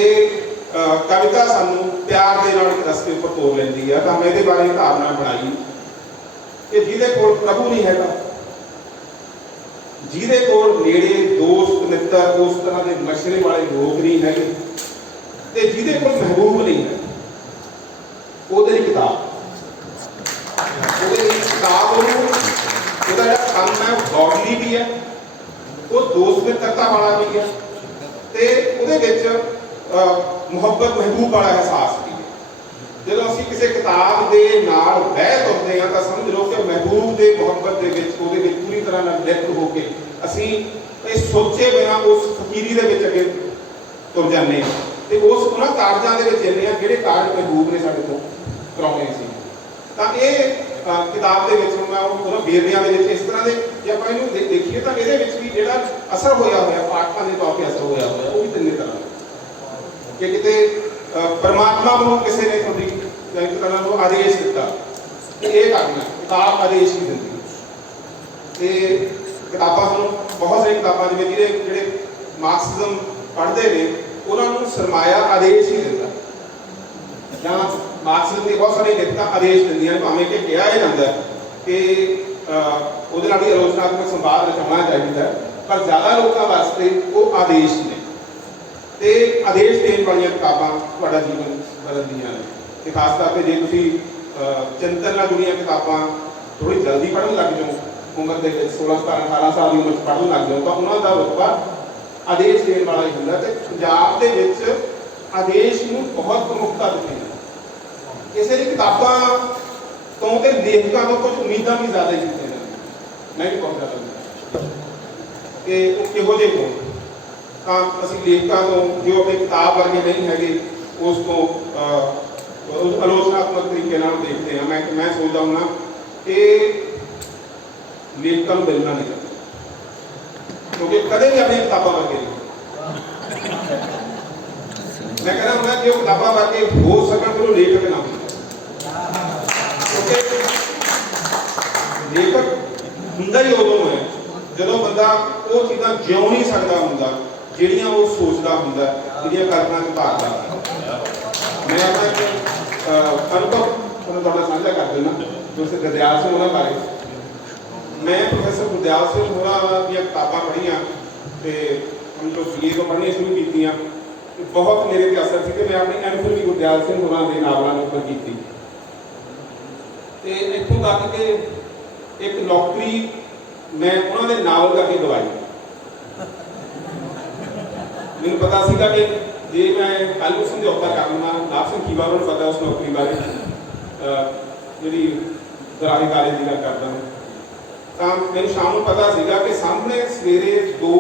ਕਵਿਤਾ ਸਾਨੂੰ ਪਿਆਰ ਦੇ ਨਾਲ ਇੱਕ ਰਸਤੇ ਉੱਪਰ ਤੋਰ ਲੈਂਦੀ ਹੈ। ਤਾਂ ਮੈਂ ਇਹਦੇ ਬਾਰੇ ਧਾਰਨਾ ਬਣਾਈ ਕਿ ਜਿਹਦੇ ਕੋਲ ਪ੍ਰਭੂ ਨਹੀਂ ਹੈਗਾ, ਜਿਹਦੇ ਕੋਲ ਨੇੜੇ ਦੋਸਤ ਮਿੱਤਰ ਉਸ ਤਰ੍ਹਾਂ ਦੇ ਮਸ਼ਵਰੇ ਵਾਲੇ ਲੋਕ ਨਹੀਂ ਹੈਗੇ ਤੇ ਜਿਹਦੇ ਕੋਲ ਮਹਿਬੂਬ ਨਹੀਂ ਹੈ, ਉਹਦੇ ਲਈ ਕਿਤਾਬ, ਉਹਦੇ ਲਈ ਕਿਤਾਬ ਉਹਨੂੰ ਉਹਦਾ ਜਿਹੜਾ ਕੰਮ ਹੈ ਉਹ ਗੌਡਲੀ ਵੀ ਹੈ, ਉਹ ਦੋਸਤ ਮਿੱਤਰਤਾ ਵਾਲਾ ਵੀ ਹੈ ਤੇ ਉਹਦੇ ਵਿੱਚ ਮੁਹੱਬਤ ਮਹਿਬੂਬ ਵਾਲਾ ਅਹਿਸਾਸ ਵੀ ਹੈ। ਜਦੋਂ ਅਸੀਂ ਕਿਸੇ ਕਿਤਾਬ ਦੇ ਨਾਲ ਬਹਿ ਤੁਰਦੇ ਹਾਂ ਤਾਂ ਸਮਝ ਲਓ ਕਿ ਮਹਿਬੂਬ ਦੇ ਮੁਹੱਬਤ ਦੇ ਵਿੱਚ, ਉਹਦੇ ਵਿੱਚ ਪੂਰੀ ਤਰ੍ਹਾਂ ਨਾਲ ਲਿਪਤ ਹੋ ਕੇ ਅਸੀਂ ਇਹ ਸੋਚੇ ਬਿਨਾਂ ਉਸ ਫਕੀਰੀ ਦੇ ਵਿੱਚ ਅੱਗੇ ਤੁਰ ਜਾਂਦੇ ਹਾਂ ਤੇ ਉਸ ਉਹਨਾਂ ਕਾਰਜਾਂ ਦੇ ਵਿੱਚ ਜਾਂਦੇ ਹਾਂ ਜਿਹੜੇ ਕਾਰਜ ਮਹਿਬੂਬ ਨੇ ਸਾਡੇ ਤੋਂ ਕਰਾਉਣੇ ਸੀ। ਤਾਂ ਇਹ ਕਿਤਾਬ ਦੇ ਵਿੱਚ ਮੈਂ ਉਹਨਾਂ ਵੇਰਵਿਆਂ ਦੇ ਵਿੱਚ ਇਸ ਤਰ੍ਹਾਂ ਦੇ ਜੇ ਆਪਾਂ ਇਹਨੂੰ ਦੇਖੀਏ ਤਾਂ ਇਹਦੇ ਵਿੱਚ ਵੀ ਜਿਹੜਾ ਅਸਰ ਹੋਇਆ ਪਾਠਕਾਂ ਦੇ ਤੌਰ 'ਤੇ ਅਸਰ ਹੋਇਆ ਉਹ ਵੀ ਤਿੰਨੇ ਤਰ੍ਹਾਂ ਕਿ ਕਿਤੇ ਪਰਮਾਤਮਾ ਨੂੰ ਕਿਸੇ ਨੇ ਤੁਹਾਡੀ ਇੱਕ ਤਰ੍ਹਾਂ ਨੂੰ ਆਦੇਸ਼ ਦਿੱਤਾ ਕਿ ਇਹ ਕਰਨਾ, ਕਿਤਾਬ ਆਦੇਸ਼ ਹੀ ਦਿੰਦੀ ਤੇ ਕਿਤਾਬਾਂ ਸਾਨੂੰ ਬਹੁਤ ਸਾਰੀਆਂ ਕਿਤਾਬਾਂ ਜਿਵੇਂ ਜਿਹੜੇ ਮਾਰਕਸਿਜ਼ਮ ਪੜ੍ਹਦੇ ਨੇ ਉਹਨਾਂ ਨੂੰ ਸਰਮਾਇਆ ਆਦੇਸ਼ ਹੀ ਦਿੰਦਾ ਜਾਂ ਮਾਰਕਸਿਜ਼ਮ ਦੀ ਬਹੁਤ ਸਾਰੀਆਂ ਲਿਖਤਾਂ ਆਦੇਸ਼ ਦਿੰਦੀਆਂ ਨੇ, ਭਾਵੇਂ ਕਿ ਕਿਹਾ ਇਹ ਜਾਂਦਾ ਕਿ ਉਹਦੇ ਨਾਲ ਵੀ ਆਲੋਚਨਾਤਮਕ ਸੰਵਾਦ ਰਚਾਉਣਾ ਚਾਹੀਦਾ ਪਰ ਜ਼ਿਆਦਾ ਲੋਕਾਂ ਵਾਸਤੇ ਉਹ ਆਦੇਸ਼ ਨੇ ਤੇ ਆਦੇਸ਼ ਦੇਣ ਵਾਲੀਆਂ ਕਿਤਾਬਾਂ ਤੁਹਾਡਾ ਜੀਵਨ ਬਦਲਦੀਆਂ ਨੇ। ਤੇ ਖਾਸ ਤੌਰ 'ਤੇ ਜੇ ਤੁਸੀਂ ਚਿੰਤਨ ਨਾਲ ਜੁੜੀਆਂ ਕਿਤਾਬਾਂ ਥੋੜ੍ਹੀ ਜਲਦੀ ਪੜ੍ਹਨ ਲੱਗ ਜਾਓ, ਉਮਰ ਦੇ ਵਿੱਚ 16, 17, 18 ਸਾਲ ਦੀ ਉਮਰ 'ਚ ਪੜ੍ਹਨ ਲੱਗ ਜਾਓ ਤਾਂ ਉਹਨਾਂ ਦਾ ਰੁਤਬਾ ਆਦੇਸ਼ ਦੇਣ ਵਾਲਾ ਹੀ ਹੁੰਦਾ। ਤੇ ਪੰਜਾਬ ਦੇ ਵਿੱਚ ਆਦੇਸ਼ ਨੂੰ ਬਹੁਤ ਪ੍ਰਮੁੱਖਤਾ ਦਿੱਤੀ ਜਾਂਦੀ। ਕਿਸੇ ਦੀ ਕਿਤਾਬਾਂ ਤੋਂ ਤੇ ਲੇਖਕਾਂ ਤੋਂ ਕੁਝ ਉਮੀਦਾਂ ਵੀ ਜ਼ਿਆਦਾ ਹੀ ਕੀਤੀਆਂ ਜਾਂਦੀਆਂ। ਮੈਂ ਵੀ ਬਹੁਤ ਜ਼ਿਆਦਾ ਕਿ ਉਹ ਕਿਹੋ ਜਿਹੇ ਹੋਣ ਤਾਂ ਅਸੀਂ ਲੇਖਕਾਂ ਤੋਂ ਜੋ ਆਪਣੀ ਕਿਤਾਬ ਵਰਗੇ ਨਹੀਂ ਹੈਗੇ ਉਸ ਤੋਂ ਆਲੋਚਨਾਤਮਕ ਤਰੀਕੇ ਨਾਲ ਦੇਖਦੇ ਹਾਂ। ਮੈਂ ਸੋਚਦਾ ਹੁੰਦਾ ਕਿ ਲੇਖਕਾਂ ਨੂੰ ਮਿਲਣਾ ਨਹੀਂ ਚਾਹੀਦਾ ਕਿਉਂਕਿ ਕਦੇ ਵੀ ਆਪਣੀਆਂ ਕਿਤਾਬਾਂ ਵਰਗੇ ਨਹੀਂ। ਮੈਂ ਕਹਿੰਦਾ ਹੁੰਦਾ ਕਿ ਉਹ ਕਿਤਾਬਾਂ ਵਰਗੇ ਹੋ ਸਕਣ ਤਾਂ ਉਹ ਲੇਖਕ ਨਾ ਹੋਣ ਕਿਉਂਕਿ ਲੇਖਕ ਹੁੰਦਾ ਹੀ ਉਦੋਂ ਹੈ ਜਦੋਂ ਬੰਦਾ ਉਹ ਚੀਜ਼ਾਂ ਜਿਉਂ ਨਹੀਂ ਸਕਦਾ ਹੁੰਦਾ ਜਿਹੜੀਆਂ ਉਹ ਸੋਚਦਾ ਹੁੰਦਾ, ਜਿਹੜੀਆਂ ਕਲਪਨਾ 'ਚ ਭਾਲਦਾ। ਮੈਂ ਆਪਣਾ ਇੱਕ ਅਨੁਭਵ ਤੁਹਾਨੂੰ ਤੁਹਾਡਾ ਸਾਂਝਾ ਕਰ ਦਿੰਦਾ ਦੋਸਤ ਗੁਰਦਿਆਲ ਸਿੰਘ ਹੋਰਾਂ ਬਾਰੇ। ਮੈਂ ਪ੍ਰੋਫੈਸਰ ਗੁਰਦਿਆਲ ਸਿੰਘ ਹੋਰਾਂ ਦੀਆਂ ਕਿਤਾਬਾਂ ਪੜ੍ਹੀਆਂ ਤੇ ਮਤਲਬ BA ਤੋਂ ਪੜ੍ਹਨੀਆਂ ਸ਼ੁਰੂ ਕੀਤੀਆਂ ਤੇ ਬਹੁਤ ਮੇਰੇ 'ਤੇ ਅਸਰ ਸੀ ਕਿ ਮੈਂ ਆਪਣੀ MPhil ਵੀ ਗੁਰਦਿਆਲ ਸਿੰਘ ਹੋਰਾਂ ਦੇ ਨਾਵਲਾਂ ਦੇ ਉੱਪਰ ਕੀਤੀ ਤੇ ਇੱਥੋਂ ਤੱਕ ਕਿ ਇੱਕ ਨੌਕਰੀ ਮੈਂ ਉਹਨਾਂ ਦੇ ਨਾਵਲ ਕਰਕੇ ਦਵਾਈ। ਮੈਨੂੰ ਪਤਾ ਸੀਗਾ ਕਿ ਜੇ ਮੈਂ ਕੱਲ੍ਹ ਨੂੰ ਸਮਝੌਤਾ ਕਰਨਾ, ਨਾਥ ਸਿੰਘ ਖੀਵਾ ਨੂੰ ਪਤਾ ਉਸ ਨੌਕਰੀ ਬਾਰੇ ਜਿਹੜੀ ਦਰਾਹੇ ਕਾਲਜ ਦੀ ਗੱਲ ਕਰਦਾ ਤਾਂ ਮੈਨੂੰ ਸ਼ਾਮ ਨੂੰ ਪਤਾ ਸੀਗਾ ਕਿ ਸਾਹਮਣੇ ਸਵੇਰੇ ਦੋ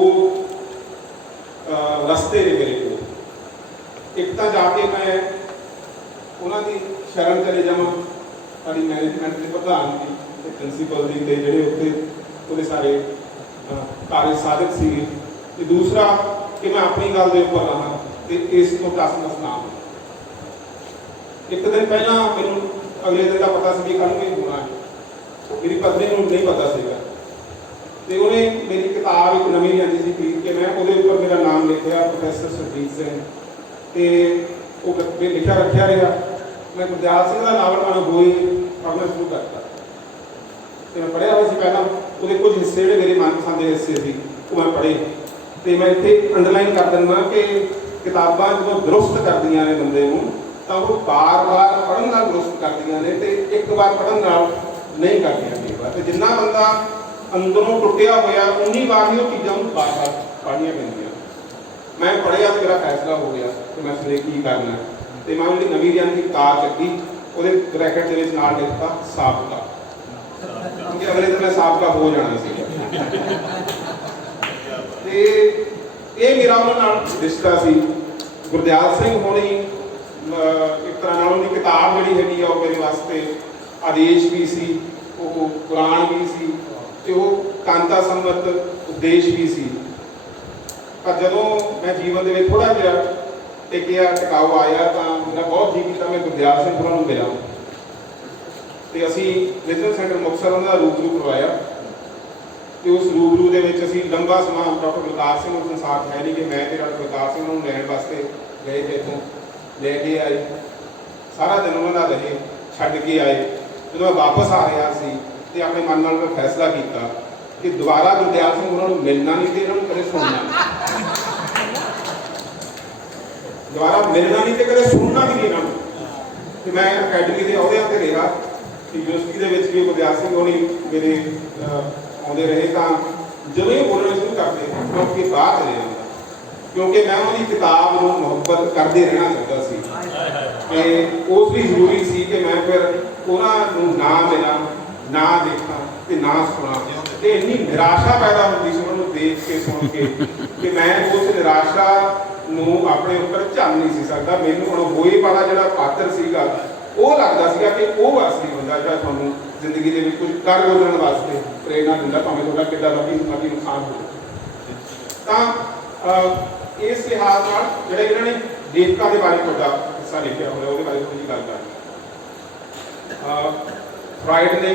ਰਸਤੇ ਨੇ ਮੇਰੇ ਕੋਲ। ਇੱਕ ਤਾਂ ਜਾ ਕੇ ਮੈਂ ਉਹਨਾਂ ਦੀ ਸ਼ਰਨ ਚਲੇ ਜਾਵਾਂ, ਸਾਡੀ ਮੈਨੇਜਮੈਂਟ ਦੇ ਪ੍ਰਧਾਨ ਦੀ ਤੇ ਪ੍ਰਿੰਸੀਪਲ ਦੀ ਤੇ ਜਿਹੜੇ ਉੱਥੇ ਉਹਦੇ ਸਾਰੇ ਕਾਰਜ ਸਾਧਕ ਸੀਗੇ ਤੇ ਦੂਸਰਾ ਕਿ ਮੈਂ ਆਪਣੀ ਗੱਲ ਦੇ ਉੱਪਰ ਰਹਾਂ ਤੇ ਇਸ ਤੋਂ ਟਸ-ਮਸ ਨਾ ਹੋਵੇ। ਇੱਕ ਦਿਨ ਪਹਿਲਾਂ ਮੈਨੂੰ ਅਗਲੇ ਦਿਨ ਦਾ ਪਤਾ ਸੀ ਕਿ ਕੱਲ੍ਹ ਨੂੰ ਇਹ ਹੋਣਾ ਹੈ मेरी पत्नी को नहीं पता सीगा ਤੇ ਉਹਨੇ ਮੇਰੀ ਕਿਤਾਬ ਇੱਕ ਨਵੀਂ ਲਿਆਂਦੀ ਸੀ ਖਰੀਦ ਕੇ, ਮੈਂ ਉਹਦੇ ਉੱਪਰ ਮੇਰਾ ਨਾਮ ਲਿਖਿਆ ਪ੍ਰੋਫੈਸਰ ਸੁਰਜੀਤ ਸਿੰਘ, ਤੇ ਉਹ ਲਿਖਿਆ ਰੱਖਿਆ ਰਿਹਾ। ਮੈਂ ਗੁਰਦਿਆਲ ਸਿੰਘ ਦਾ ਨਾਵਲ ਮੈਨੂੰ ਹੋਈ ਪੜ੍ਹਨਾ ਸ਼ੁਰੂ ਕਰਤਾ, ਤੇ ਮੈਂ ਪੜ੍ਹਿਆ ਹੋਇਆ ਸੀ ਪਹਿਲਾਂ। ਉਹਦੇ ਕੁਝ ਹਿੱਸੇ ਜਿਹੜੇ ਮੇਰੇ ਮਨਪਸੰਦ ਦੇ ਹਿੱਸੇ ਸੀ ਉਹ ਮੈਂ ਪੜ੍ਹੇ, ਤੇ ਮੈਂ ਇੱਥੇ ਅੰਡਰਲਾਈਨ ਕਰ ਦਿੰਦਾ ਕਿ ਕਿਤਾਬਾਂ ਜਦੋਂ ਦਰੁਸਤ ਕਰਦੀਆਂ ਨੇ ਬੰਦੇ ਨੂੰ ਤਾਂ ਉਹ ਬਾਰ-ਬਾਰ ਪੜ੍ਹਨ ਨਾਲ ਦਰੁਸਤ ਕਰਦੀਆਂ ਨੇ, ਤੇ ਇੱਕ ਵਾਰ ਪੜ੍ਹਨ ਨਾਲ ਨਹੀਂ ਕਰਦੀਆਂ ਕਈ ਵਾਰ। ਤੇ ਜਿੰਨਾ ਬੰਦਾ ਅੰਦਰੋਂ ਟੁੱਟਿਆ ਹੋਇਆ ਉਨੀ ਵਾਰ ਹੀ ਉਹ ਚੀਜ਼ਾਂ ਨੂੰ ਬਾਰ-ਬਾਰ ਪੜ੍ਹਨੀਆਂ ਪੈਂਦੀਆਂ। ਮੈਂ ਪੜ੍ਹਿਆ ਤੇ ਮੇਰਾ ਫੈਸਲਾ ਹੋ ਗਿਆ ਕਿ ਮੈਂ ਸਵੇਰੇ ਕੀ ਕਰਨਾ, ਤੇ ਮੈਂ ਉਹਦੀ ਨਵੀਂ ਲਿਆਂਦੀ ਕਿਤਾਬ ਚੱਕੀ, ਉਹਦੇ ਬ੍ਰੈਕਟ ਦੇ ਵਿੱਚ ਨਾਲ ਲਿਖਤਾ ਸਾਬਕਾ, ਕਿਉਂਕਿ ਅਗਲੇ ਦਿਨ ਮੈਂ ਸਾਬਕਾ ਹੋ ਜਾਣਾ ਸੀ। ਤੇ ਇਹ ਮੇਰਾ ਉਹਨਾਂ ਨਾਲ ਰਿਸ਼ਤਾ ਸੀ। ਗੁਰਦਿਆਲ ਸਿੰਘ ਹੋਣੀ ਇੱਕ ਤਰ੍ਹਾਂ ਨਾਲ ਉਹਦੀ ਕਿਤਾਬ ਜਿਹੜੀ ਹੈਗੀ ਆ ਉਹ ਮੇਰੇ ਵਾਸਤੇ ਆਦੇਸ਼ ਵੀ ਸੀ, ਉਹ ਕੁਰਾਨ ਵੀ ਸੀ, ਤੇ ਉਹ ਕਾਂਤਾ ਸੰਮਤ ਉਪਦੇਸ਼ ਵੀ ਸੀ। ਪਰ ਜਦੋਂ ਮੈਂ ਜੀਵਨ ਦੇ ਵਿੱਚ ਥੋੜ੍ਹਾ ਜਿਹਾ ਟਿਕਿਆ ਟਿਕਾਊ ਆਇਆ ਤਾਂ ਮੇਰਾ ਬਹੁਤ ਜੀਅ ਕੀਤਾ ਮੈਂ ਗੁਰਦਿਆਲ ਸਿੰਘ ਹੋਰਾਂ ਨੂੰ ਮਿਲਾਂ, ਤੇ ਅਸੀਂ ਵਿਜ਼ਨ ਸੈਂਟਰ ਮੁਕਤਸਰ ਉਹਨਾਂ ਦਾ ਰੂਬਰੂ ਕਰਵਾਇਆ। ਤੇ ਉਸ ਰੂਬਰੂ ਦੇ ਵਿੱਚ ਅਸੀਂ ਲੰਬਾ ਸਮਾਂ ਡਾਕਟਰ ਬਲਕਾਰ ਸਿੰਘ ਨੂੰ ਸੰਸਾਰ ਹੈ ਨਹੀਂ ਕਿ ਮੈਂ ਤੇ ਡਾਕਟਰ ਬਲਕਾਰ ਸਿੰਘ ਨੂੰ ਲੈਣ ਵਾਸਤੇ ਗਏ, ਤੇ ਇੱਥੋਂ ਲੈ ਕੇ ਆਏ, ਸਾਰਾ ਦਿਨ ਉਹਨਾਂ ਦਾ ਰਹੇ, ਛੱਡ ਕੇ ਆਏ। ਜਦੋਂ ਮੈਂ ਵਾਪਸ ਆ ਰਿਹਾ ਸੀ ਤੇ ਆਪਣੇ ਮਨ ਨਾਲ ਮੈਂ ਫੈਸਲਾ ਕੀਤਾ ਕਿ ਦੁਬਾਰਾ ਗੁਰਦਿਆਲ ਸਿੰਘ ਉਹਨਾਂ ਨੂੰ ਮਿਲਣਾ ਨਹੀਂ ਤੇ ਇਹਨਾਂ ਨੂੰ ਕਦੇ ਸੁਣਨਾ ਨਹੀਂ, ਦੁਬਾਰਾ ਮਿਲਣਾ ਨਹੀਂ ਤੇ ਕਦੇ ਸੁਣਨਾ ਵੀ ਨਹੀਂ ਇਹਨਾਂ ਨੂੰ। ਤੇ ਮੈਂ ਅਕੈਡਮੀ ਦੇ ਅਹੁਦਿਆਂ ਤੇ ਰਿਹਾ, ਯੂਨੀਵਰਸਿਟੀ ਦੇ ਵਿੱਚ ਵੀ ਗੁਰਦਿਆਲ ਸਿੰਘ ਹੋਣੀ ਮੇਰੇ ਆਉਂਦੇ ਰਹੇ। ਤਾਂ ਜਦੋਂ ਇਹ ਬੋਲਣਾ ਸ਼ੁਰੂ ਕਰਦੇ ਕਿਉਂਕਿ ਬਾਹਰ ਚਲੇ ਜਾਂਦਾ, ਕਿਉਂਕਿ ਮੈਂ ਉਹਦੀ ਕਿਤਾਬ ਨੂੰ ਮੁਹੱਬਤ ਕਰਦੇ ਰਹਿਣਾ ਚਾਹੁੰਦਾ ਸੀ, ਤੇ ਉਸ ਵੀ ਜ਼ਰੂਰੀ ਸੀ ਕਿ ਮੈਂ ਫਿਰ ਉਹਨਾਂ ਨੂੰ ਨਾ ਮਿਲਾਂ, ਨਾ ਦੇਖਾਂ ਤੇ ਨਾ ਸੁਣਾ। ਤੇ ਇੰਨੀ ਨਿਰਾਸ਼ਾ ਪੈਦਾ ਹੁੰਦੀ ਸੀ ਉਹਨਾਂ ਨੂੰ ਦੇਖ ਕੇ ਸੁਣ ਕੇ ਕਿ ਮੈਂ ਉਸ ਨਿਰਾਸ਼ਾ ਨੂੰ ਆਪਣੇ ਉੱਪਰ ਝੱਲ ਨਹੀਂ ਸੀ ਸਕਦਾ। ਮੈਨੂੰ ਹੁਣ ਹੋਏ ਵਾਲਾ ਜਿਹੜਾ ਪਾਤਰ ਸੀਗਾ ਉਹ ਲੱਗਦਾ ਸੀਗਾ ਕਿ ਉਹ ਅਸਲੀ ਬੰਦਾ ਜਿਹੜਾ ਤੁਹਾਨੂੰ ਜ਼ਿੰਦਗੀ ਦੇ ਵਿੱਚ ਕੁਝ ਕਰ ਗੁਜ਼ਰਨ ਵਾਸਤੇ ਪ੍ਰੇਰਨਾ ਦਿੰਦਾ, ਭਾਵੇਂ ਤੁਹਾਡਾ ਕਿੱਡਾ ਵੱਡੀ ਨੁਕਸਾਨ ਹੋਵੇ। ਤਾਂ ਇਸ ਲਿਹਾਜ਼ ਨਾਲ ਜਿਹੜੇ ਇਹਨਾਂ ਨੇ ਲੇਖਕਾਂ ਦੇ ਬਾਰੇ ਤੁਹਾਡਾ ਹਿੱਸਾ ਲਿਖਿਆ ਹੋਇਆ ਉਹਦੇ ਬਾਰੇ ਥੋੜ੍ਹੀ ਜਿਹੀ ਗੱਲ ਕਰਾਂਗੇ। ਫਰਾਇਡ ਨੇ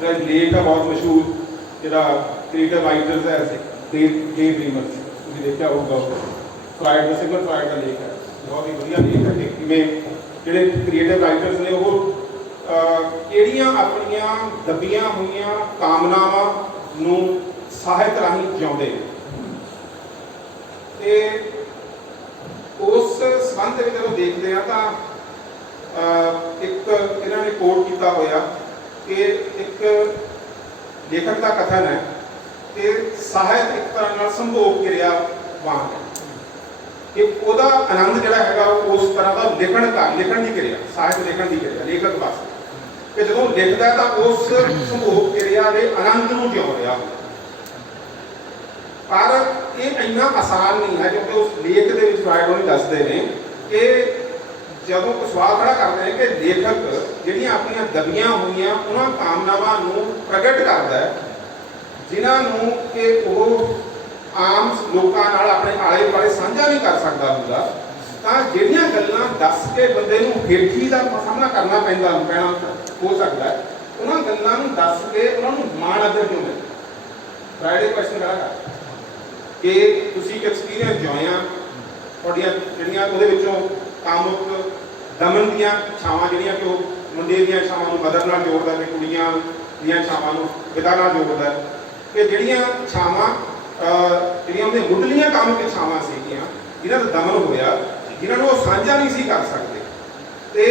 ਜਿਹੜਾ ਲੇਖ ਆ ਬਹੁਤ ਮਸ਼ਹੂਰ, ਜਿਹੜਾ ਕ੍ਰੀਏਟਿਵ ਰਾਈਟਰਸ ਹੈ ਡੇ ਡ੍ਰੀਮਰਸ, ਤੁਸੀਂ ਦੇਖਿਆ ਹੋਊਗਾ, ਫਰਾਇਡ ਦਾ ਸਿਗਮੰਡ ਫਰਾਇਡ ਦਾ ਲੇਖ ਹੈ, ਬਹੁਤ ਹੀ ਵਧੀਆ ਲੇਖ ਹੈ ਕਿ ਕਿਵੇਂ ਜਿਹੜੇ ਕ੍ਰੀਏਟਿਵ ਰਾਈਟਰਸ ਨੇ ਉਹ ਕਿਹੜੀਆਂ ਆਪਣੀਆਂ ਦੱਬੀਆਂ ਹੋਈਆਂ ਕਾਮਨਾਵਾਂ ਨੂੰ ਸਾਹਿਤ ਰਾਹੀਂ ਜਿਉਂਦੇ ਨੇ। ਤੇ ਉਸ ਸੰਬੰਧ ਵਿੱਚ ਜਦੋਂ ਦੇਖਦੇ ਹਾਂ ਤਾਂ ਇੱਕ ਇਹਨਾਂ ਨੇ ਕੋਟ ਕੀਤਾ ਹੋਇਆ ਕਿ ਇੱਕ ਲੇਖਕ ਦਾ ਕਥਨ ਹੈ ਕਿ ਸਾਹਿਤ ਇੱਕ ਤਰ੍ਹਾਂ ਨਾਲ ਸੰਭੋਗ ਕਿਰਿਆ ਵਾਂਗ ਹੈ, ਕਿ ਉਹਦਾ ਆਨੰਦ ਜਿਹੜਾ ਹੈਗਾ ਉਹ ਉਸ ਤਰ੍ਹਾਂ ਦਾ ਲਿਖਣ ਦੀ ਕਿਰਿਆ, ਸਾਹਿਤ ਲਿਖਣ ਦੀ ਕਿਰਿਆ ਲੇਖਕ ਵਾਸਤੇ, ਕਿ ਜਦੋਂ ਲਿਖਦਾ ਤਾਂ ਉਸ ਸੰਭੋਗ ਕਿਰਿਆ ਦੇ ਆਨੰਦ ਨੂੰ ਜਿਉਂ ਰਿਹਾ। ਪਰ ਇਹ ਇੰਨਾ ਆਸਾਨ ਨਹੀਂ ਹੈ, ਕਿਉਂਕਿ ਉਸ ਲੇਖ ਦੇ ਵਿੱਚ ਫਰਾਇਡ ਹੋਣੀ ਦੱਸਦੇ ਨੇ ਕਿ ਜਦੋਂ ਕੋਈ ਸਵਾਲ ਖੜਾ ਕਰਦੇ ਨੇ ਕਿ ਲੇਖਕ ਜਿਹੜੀਆਂ ਆਪਣੀਆਂ ਦਬੀਆਂ ਹੋਈਆਂ ਉਹਨਾਂ ਕਾਮਨਾਵਾਂ ਨੂੰ ਪ੍ਰਗਟ ਕਰਦਾ ਹੈ ਜਿਨ੍ਹਾਂ ਨੂੰ ਕਿ ਉਹ ਆਮ ਲੋਕਾਂ ਨਾਲ ਆਪਣੇ ਆਲੇ ਦੁਆਲੇ ਸਾਂਝਾ ਨਹੀਂ ਕਰ ਸਕਦਾ ਹੁੰਦਾ, ਤਾਂ ਜਿਹੜੀਆਂ ਗੱਲਾਂ ਦੱਸ ਕੇ ਬੰਦੇ ਨੂੰ ਹੇਠੀ ਦਾ ਸਾਹਮਣਾ ਕਰਨਾ ਪੈਣਾ ਹੋ ਸਕਦਾ ਹੈ, ਉਹਨਾਂ ਗੱਲਾਂ ਨੂੰ ਦੱਸ ਕੇ ਉਹਨਾਂ ਨੂੰ ਮਾਣ ਅਦਰ ਕਿਉਂ ਮਿਲਦਾ। ਫਰਾਇਡ ਕੁਐਸਚਨ ਖੜਾ ਕਰਦਾ ਕਿ ਤੁਸੀਂ ਇੱਕ ਐਕਸਪੀਰੀਅੰਸ ਜਿਉਇਆ, ਤੁਹਾਡੀਆਂ ਜਿਹੜੀਆਂ ਉਹਦੇ ਵਿੱਚੋਂ ਕਾਮੁਕ ਦਮਨ ਦੀਆਂ ਛਾਵਾਂ ਜਿਹੜੀਆਂ ਕਿ ਉਹ ਮੁੰਡੇ ਦੀਆਂ ਛਾਵਾਂ ਨੂੰ ਮਦਰ ਨਾਲ ਜੋੜਦਾ ਤੇ ਕੁੜੀਆਂ ਦੀਆਂ ਛਾਵਾਂ ਨੂੰ ਪਿਤਾ ਨਾਲ ਜੋੜਦਾ, ਕਿ ਜਿਹੜੀਆਂ ਛਾਵਾਂ ਜਿਹੜੀਆਂ ਉਹਦੇ ਮੁੱਢਲੀਆਂ ਕਾਮੁਕ ਛਾਵਾਂ ਸੀਗੀਆਂ ਜਿਹਨਾਂ ਦਾ ਦਮਨ ਹੋਇਆ, ਜਿਨ੍ਹਾਂ ਨੂੰ ਉਹ ਸਾਂਝਾ ਨਹੀਂ ਸੀ ਕਰ ਸਕਦੇ, ਤੇ